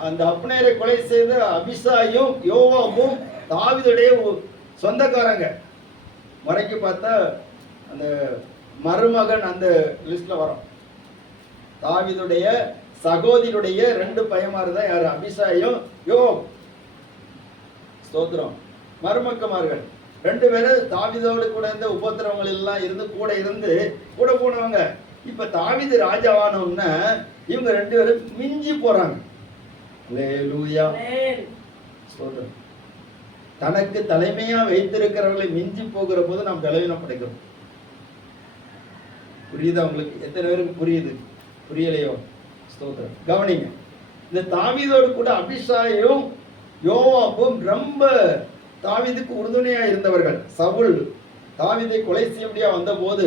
அந்த அப்னேரை கொலை செய்த அபிஷாயும் யோவாபும் தாவீதுடைய சொந்தக்காரங்க. முறைக்கு பார்த்தா அந்த மருமகன் அந்த லிஸ்ட்ல வரும். தாவீதுடைய சகோதரியுடைய 2 பையன்மார் தான் யாரு? அபிஷாயும் யோவாப். ஸ்தோத்திரம். மருமக்கமார்கள் 2 பேரும் தாவீதோடு கூட இருந்த உபத்திரவங்கள் எல்லாம் இருந்து கூட போனவங்க. இப்ப தாவீது ராஜாவானவன்னா இவங்க 2 பேரும் மிஞ்சி போறாங்க. அல்லேலூயா. ஸ்தோத்திரம். தனக்கு தலைமையா வைத்திருக்கிறவர்களை மிஞ்சி போகிற போது நாம் பலவீனப்படுகிறோம். புரியுதா உங்களுக்கு? எத்தனை பேருக்கு புரியுது? புரியலையோ? ஸ்தோத்திரம். கவனிங்க, இந்த தாவீதோடு கூட அபிஷாயும் யோவாபும் ரொம்ப தாவீதுக்கு உறுதுணையா இருந்தவர்கள். சவுல் தாவீதை கொலை செய்ய வந்த போது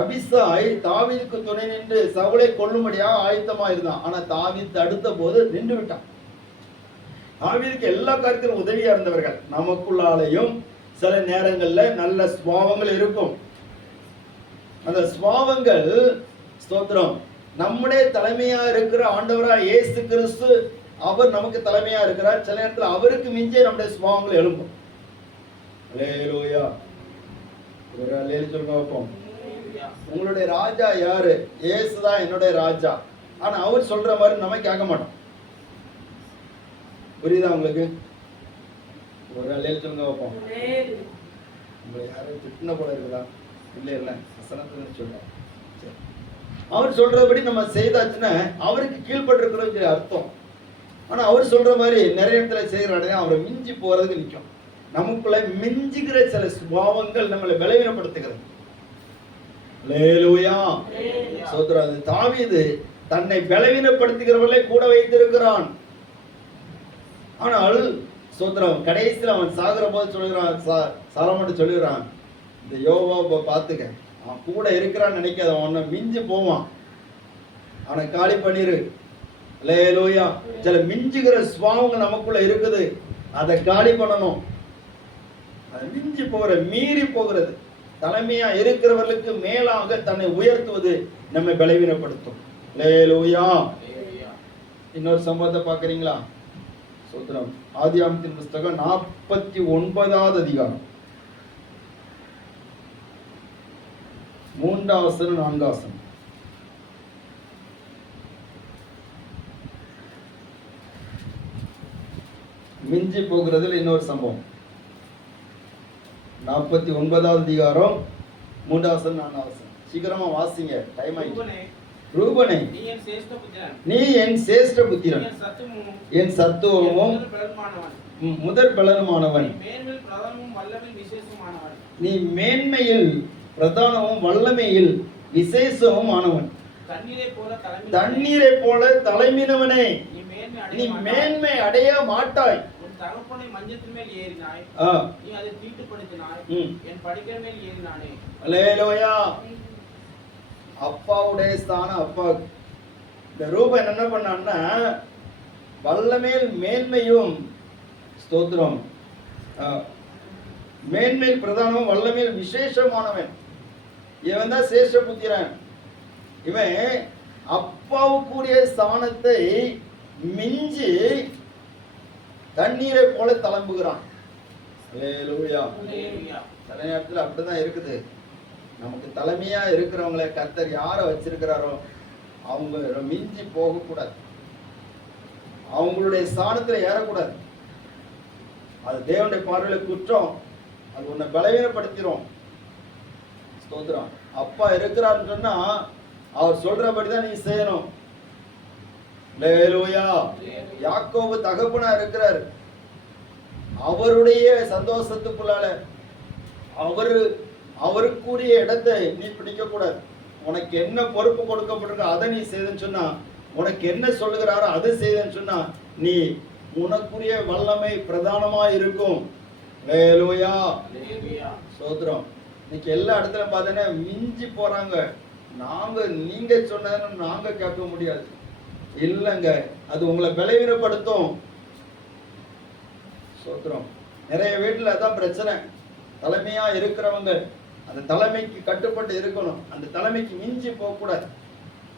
அபிஷாய் தாவீதுக்கு துணை நின்று சவுலை கொல்லும்படியாக ஆயத்தமா இருந்தான். ஆனா தாவீது தடுத்த போது நின்று விட்டான். தாவீதுக்கு எல்லா காரியத்திலும் உதவியா இருந்தவர்கள். நமக்குள்ளாலையும் சில நேரங்கள்ல நல்ல சுபாவங்கள் இருக்கும். அந்த சுபாவங்கள் ஸ்தோத்திரம் நம்முடைய தலைமையா இருக்கிற ஆண்டவரா இயேசு கிறிஸ்து அவர் நமக்கு தலைமையா இருக்கிறார். சில நேரத்தில் அவருக்கு மிஞ்சிய நம்முடைய சுபாவங்கள் எழும்பும். அல்லேலூயா. ஒரு அல்லேலூயா சொல்லுங்க பார்ப்போம். உங்களுடைய ராஜா யாரு? இயேசுதான் என்னுடைய ராஜா. ஆனா அவர் சொல்ற மாதிரி நம்ம கேட்க மாட்டோம். புரியுதா உங்களுக்கு? ஒரு அல்லேலூயா சொல்லுங்க பார்ப்போம். உங்களை யாரும் திட்டின போல இருக்குதா? இல்ல வசனத்துல சொல்றேன். அவர் சொல்றபடி நம்ம செய்தாச்சுன்னா அவருக்கு கீழ்பட்டிருக்கிறோம் அர்த்தம். ஆனா அவர் சொல்ற மாதிரி நிறைய இடத்துல செய்யறானே அவரை மிஞ்சி போறதுக்கு நிற்கும். நமக்குள்ள மிஞ்சுகிற சில சுபாவங்கள் நம்மளை பலவீனப்படுத்துகிறது. அல்லேலூயா. சோதரன் தாவீது தன்னை பலவீனப்படுத்துகிறவர்களை கூட வைத்திருக்கிறான். ஆனால் சோதரம் கடைசியில் அவன் சாகிற போது சொல்லுகிறான், சாலமோன் சொல்லுகிறான், இந்த யோவாவை பார்த்துக்க, அவன் கூட இருக்கிறான்னு நினைக்காத, அவனை மிஞ்சி போவான், அவனை காலி பண்ணிரு. அல்லேலூயா. சில மிஞ்சுகிற சுபாவங்கள் நமக்குள்ள இருக்குது, அதை காலி பண்ணணும். அதை மிஞ்சி போகிற மீறி போகிறது தலைமையா இருக்கிறவர்களுக்கு மேலாக தன்னை உயர்த்துவது நம்மை பலவீனப்படுத்தும். அல்லேலூயா. இன்னொரு சம்பவத்தை பார்க்கறீங்களா? சோத்திரம். ஆதியாகமத்தின் புஸ்தகம் 49வது அதிகாரம் 3 வசனம் 4 வசனம். மிஞ்சி போகிறதுல இன்னொரு சம்பவம். 49வது அதிகாரம் 3 வசனம் 4 வசனம். சீக்கிரமா வாசிங்க, டைம் ஆயிடுச்சு. ரூபனே, நீ என் சேஷ்ட புத்திரன், என் சத்துவமும் முதற் பலனுமானவன், நீ மேன்மையில் பிரதானமும் வல்லமையில் விசேஷமும் ஆனவன், தண்ணீரை போல தலைமையினவனே, நீ மேன்மை அடைய மாட்டாய். அல்லேலூயா. அப்பாவுடைய ஸ்தானம் அப்பா. இந்த ரூபன் என்ன பண்ணான்னா வல்லமேல் மேன்மையும் ஸ்தோத்திரம் மேன்மையில் பிரதானமும் வல்லமேல் விசேஷமானவன். இவன் தான் சேஷ்ட புத்திரன். இவன் அப்பாவுக்குரிய ஸ்தானத்தை மிஞ்சி தண்ணீரை போல தளம்புகிறான். அல்லேலூயா. சில நேரத்தில் அப்படிதான் இருக்குது. நமக்கு தலைமையா இருக்கிறவங்களை கர்த்தர் யாரை வச்சிருக்கிறாரோ அவங்க மிஞ்சி போகக்கூடாது, அவங்களுடைய ஸ்தானத்துல ஏறக்கூடாது. அது தேவனுடைய பார்வையில குற்றம். அது உன்னை பலவீனப்படுத்திடும். ஸ்தோத்திரம். அப்பா இருக்கிறாருன்னு சொன்னா அவர் சொல்றபடிதான் நீ செய்யணும். அல்லேலூயா. யாக்கோபு தகப்பனா இருக்கிறார். அவருடைய சந்தோஷத்துக்குள்ளால அவருக்குரிய இடத்தை நீ பிடிக்க கூடாது. உனக்கு என்ன பொறுப்பு கொடுக்கப்பட்டிருக்க அதை நீ செய்தன்னு சொன்னா, உனக்கு என்ன சொல்லுகிறாரோ அதை செய்தன்னு சொன்னா நீ உனக்குரிய வல்லமை பிரதானமா இருக்கும். அல்லேலூயா. சோத்ரம். இன்னைக்கு எல்லா இடத்துல பார்த்தீங்கன்னா மிஞ்சி போறாங்க. நீங்க சொன்னதுன்னு நாங்க கேட்க முடியாது. இல்லைங்க, அது உங்களை பலவீனப்படுத்தும். சோத்ரம். நிறைய வீட்டுல அதான் பிரச்சனை. தலைமையா இருக்கிறவங்க அந்த தலைமைக்கு கட்டுப்பட்டு இருக்கணும். அந்த தலைமைக்கு மிஞ்சி போக கூடாது.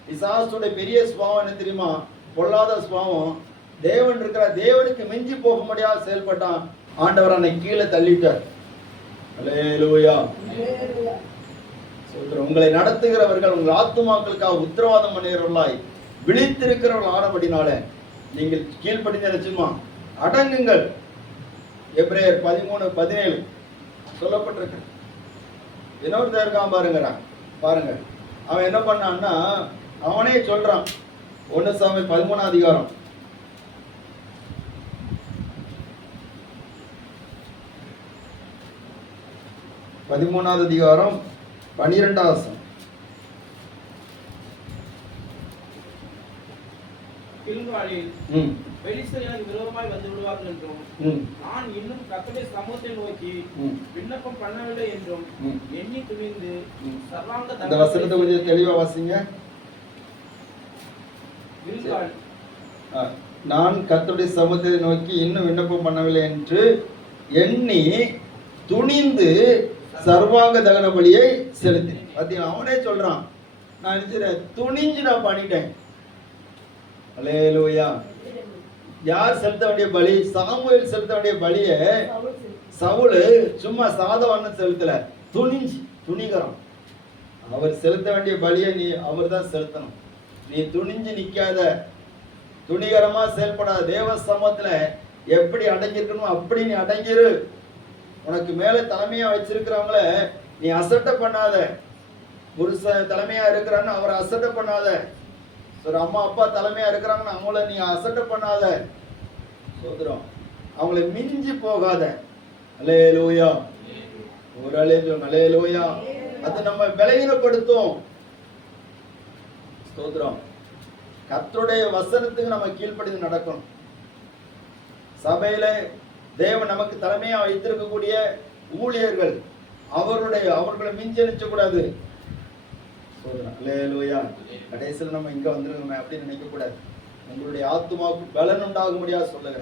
பிசாசுடைய பெரிய சுபாவம் என்ன தெரியுமா? பொல்லாத சுபாவம். தேவன் இருக்கிற தேவனுக்கு மிஞ்சி போக முடியாத செயல்பட்டான். ஆண்டவர் அன்னை கீழே தள்ளிட்டார். அல்லேலூயா. உங்களை நடத்துகிறவர்கள் உங்கள் ஆத்துமாக்களுக்காக உத்தரவாதம் பண்ணுகிறவர்களாய் விழித்திருக்கிறவர்கள் ஆனபடினால நீங்கள் கீழ்ப்படிந்து நினைச்சுமா அடங்குங்கள். எபிரேயர் 13:17 சொல்லப்பட்டிருக்கு. இன்னொருத்தர் இருக்கான் பாருங்க. அவன் என்ன பண்ணான்னா அவனே சொல்றான். 1 சாமுவேல் 13 அதிகாரம் 13வது அதிகாரம் 12வது வசனம். நாளில் பெலிஸ்தர் எனக்கு விரோதமாய் வந்து விடுவார்கள் என்றும் நான் இன்னும் கர்த்தருடைய சமூகத்தை நோக்கி விண்ணப்பம் பண்ணவில்லை என்றும் எண்ணி துணிந்து சர்வாங்க இந்த வசனத்தை கொஞ்சம் தெளிவா வாசிங்க. நான் கர்த்தருடைய சமூகத்தை நோக்கி இன்னும் விண்ணப்பம் பண்ணவில்லை என்று எண்ணி துணிந்து சர்வாங்க தகன பலியை செலுத்தினேன். பாத்தீங்களா, அவனே சொல்றான், நான் நினைச்சிட்டேன் துணிஞ்சு நான் பண்ணிட்டேன். அல்லேலூயா. யார் செலுத்த வேண்டிய பலி? சாமுவேல் செலுத்த வேண்டிய பலியை சவுல் சும்மா சாதவான செலுத்தல, துணிஞ்சு துணிகரம். அவர் செலுத்த வேண்டிய பலியை அவர் தான் செலுத்தணும். நீ துணிஞ்சு நிக்காத, துணிகரமா செயல்படாத. தேவ சமூகத்துல எப்படி அடங்கிருக்கணும் அப்படி நீ அடங்கிரு. உனக்கு மேல தலைமையா வச்சிருக்கிறவங்கள நீ அசட்டை பண்ணாத. புருஷன் தலைமையா இருக்கிறான்னு அவரை அசட்டை பண்ணாத. ஒரு அம்மா அப்பா தலைமையா இருக்கிறாங்கன்னு அவங்கள நீ அசட்டை பண்ணாத. சோதரம், அவங்களை மிஞ்சி போகாத. அல்லேலூயா. ஒரு அல்லேலூயா. அது நம்ம பலவீனப்படுத்தும். ஸ்தோத்திரம். கர்த்தருடைய வசனத்துக்கு நம்ம கீழ்ப்படிந்து நடக்கணும். சபையில தேவன் நமக்கு தலைமையா வைத்திருக்கக்கூடிய ஊழியர்கள் அவர்களை மிஞ்சி நினைச்ச கூடாது. அல்லேலூயா. கடைசியில் நம்ம இங்க வந்துருக்கோமே அப்படின்னு நினைக்க கூடாது. உங்களுடைய ஆத்துமாவுக்கு பலன் உண்டாக முடியாது சொல்லுங்க.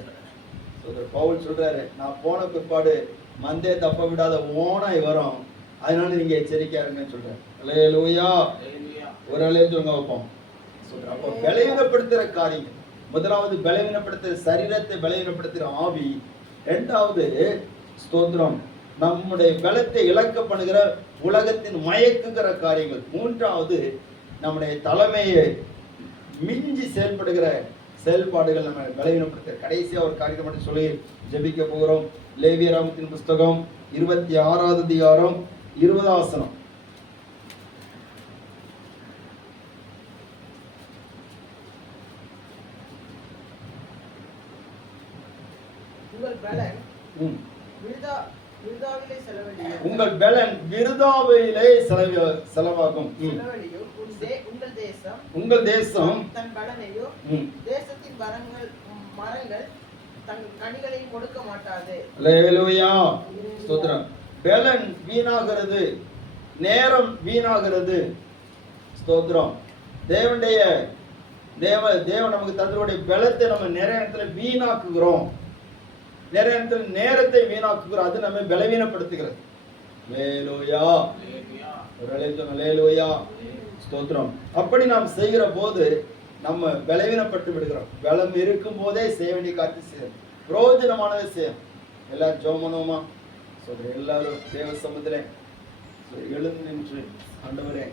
பவுல் சொல்றாரு, நான் போன பிற்பாடு மந்தே தப்ப விடாத ஓனாய் வரும், அதனால நீங்க எச்சரிக்கையா இருங்கன்னு சொல்றாரு. அல்லேலூயா. ஒரு அலையில சொல்லுங்க வைப்போம். சொல்றேன். அப்போ பலவீனப்படுத்துற காரியங்கள், முதலாவது பலவீனப்படுத்துற சரீரத்தை பலவீனப்படுத்துற ஆவி. இரண்டாவது ஸ்தோத்திரம், நம்முடைய பலத்தை இழக்க பண்ணுகிற உலகத்தின் மயக்குகிற காரியங்கள். மூன்றாவது நம்முடைய தலைமையை மிஞ்சி செயல்படுகிற செயல்பாடுகள் நம்ம பலவீனப்படுத்த. கடைசியா ஒரு காரியத்தை மட்டும் சொல்லி ஜெபிக்க போகிறோம். லேவியராகமத்தின் புஸ்தகம் 26வது அதிகாரம் 20வது வசனம். உங்கள் பலன் விருதாவிலே செலவாகும். உங்கள் தேசம் தன் பலனையும் தேசத்தின் மரங்கள் தங்கள் கனிகளை கொடுக்க மாட்டாது. அல்லேலூயா. ஸ்தோத்திரம். பலன் வீணாகிறது, நேரம் வீணாகிறது. ஸ்தோத்திரம். தேவன் நமக்கு தந்தருடைய பலத்தை நம்ம நிறைய இடத்துல வீணாக்குகிறோம். நிறைய இடத்துல நேரத்தை வீணாக்குகிறோம். அது நம்ம பலவீனப்படுத்துகிறது. அல்லேலூயா. ஒரு அல்லேலூயா. ஸ்தோத்திரம். அப்படி நாம் செய்கிற போது நம்ம பலவீனப்பட்டு விடுகிறோம். பலம் இருக்கும் போதே செய்ய வேண்டிய காரியத்தை செய்யணும், பிரயோஜனமானதை செய்யணும். எல்லாரும் ஜெபமனோமா சொல்றேன். எல்லாரும் தேவ சமூகத்திலே எழுந்து நின்று, ஆண்டவரே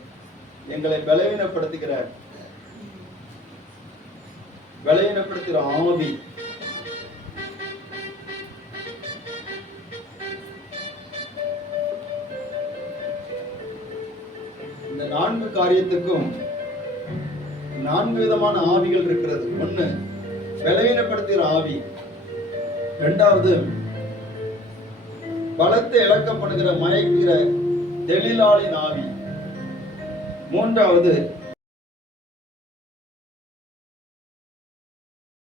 எங்களை பலவீனப்படுத்துகிற ஆவி, இந்த 4 காரியத்துக்கும் 4 விதமான ஆவிகள் இருக்கிறது. ஒண்ணு பலவீனப்படுத்துகிற ஆவி, இரண்டாவது பலத்தை இழக்கப்படுகிற மயக்குகிற தெளிலாளின் ஆவி, மூன்றாவது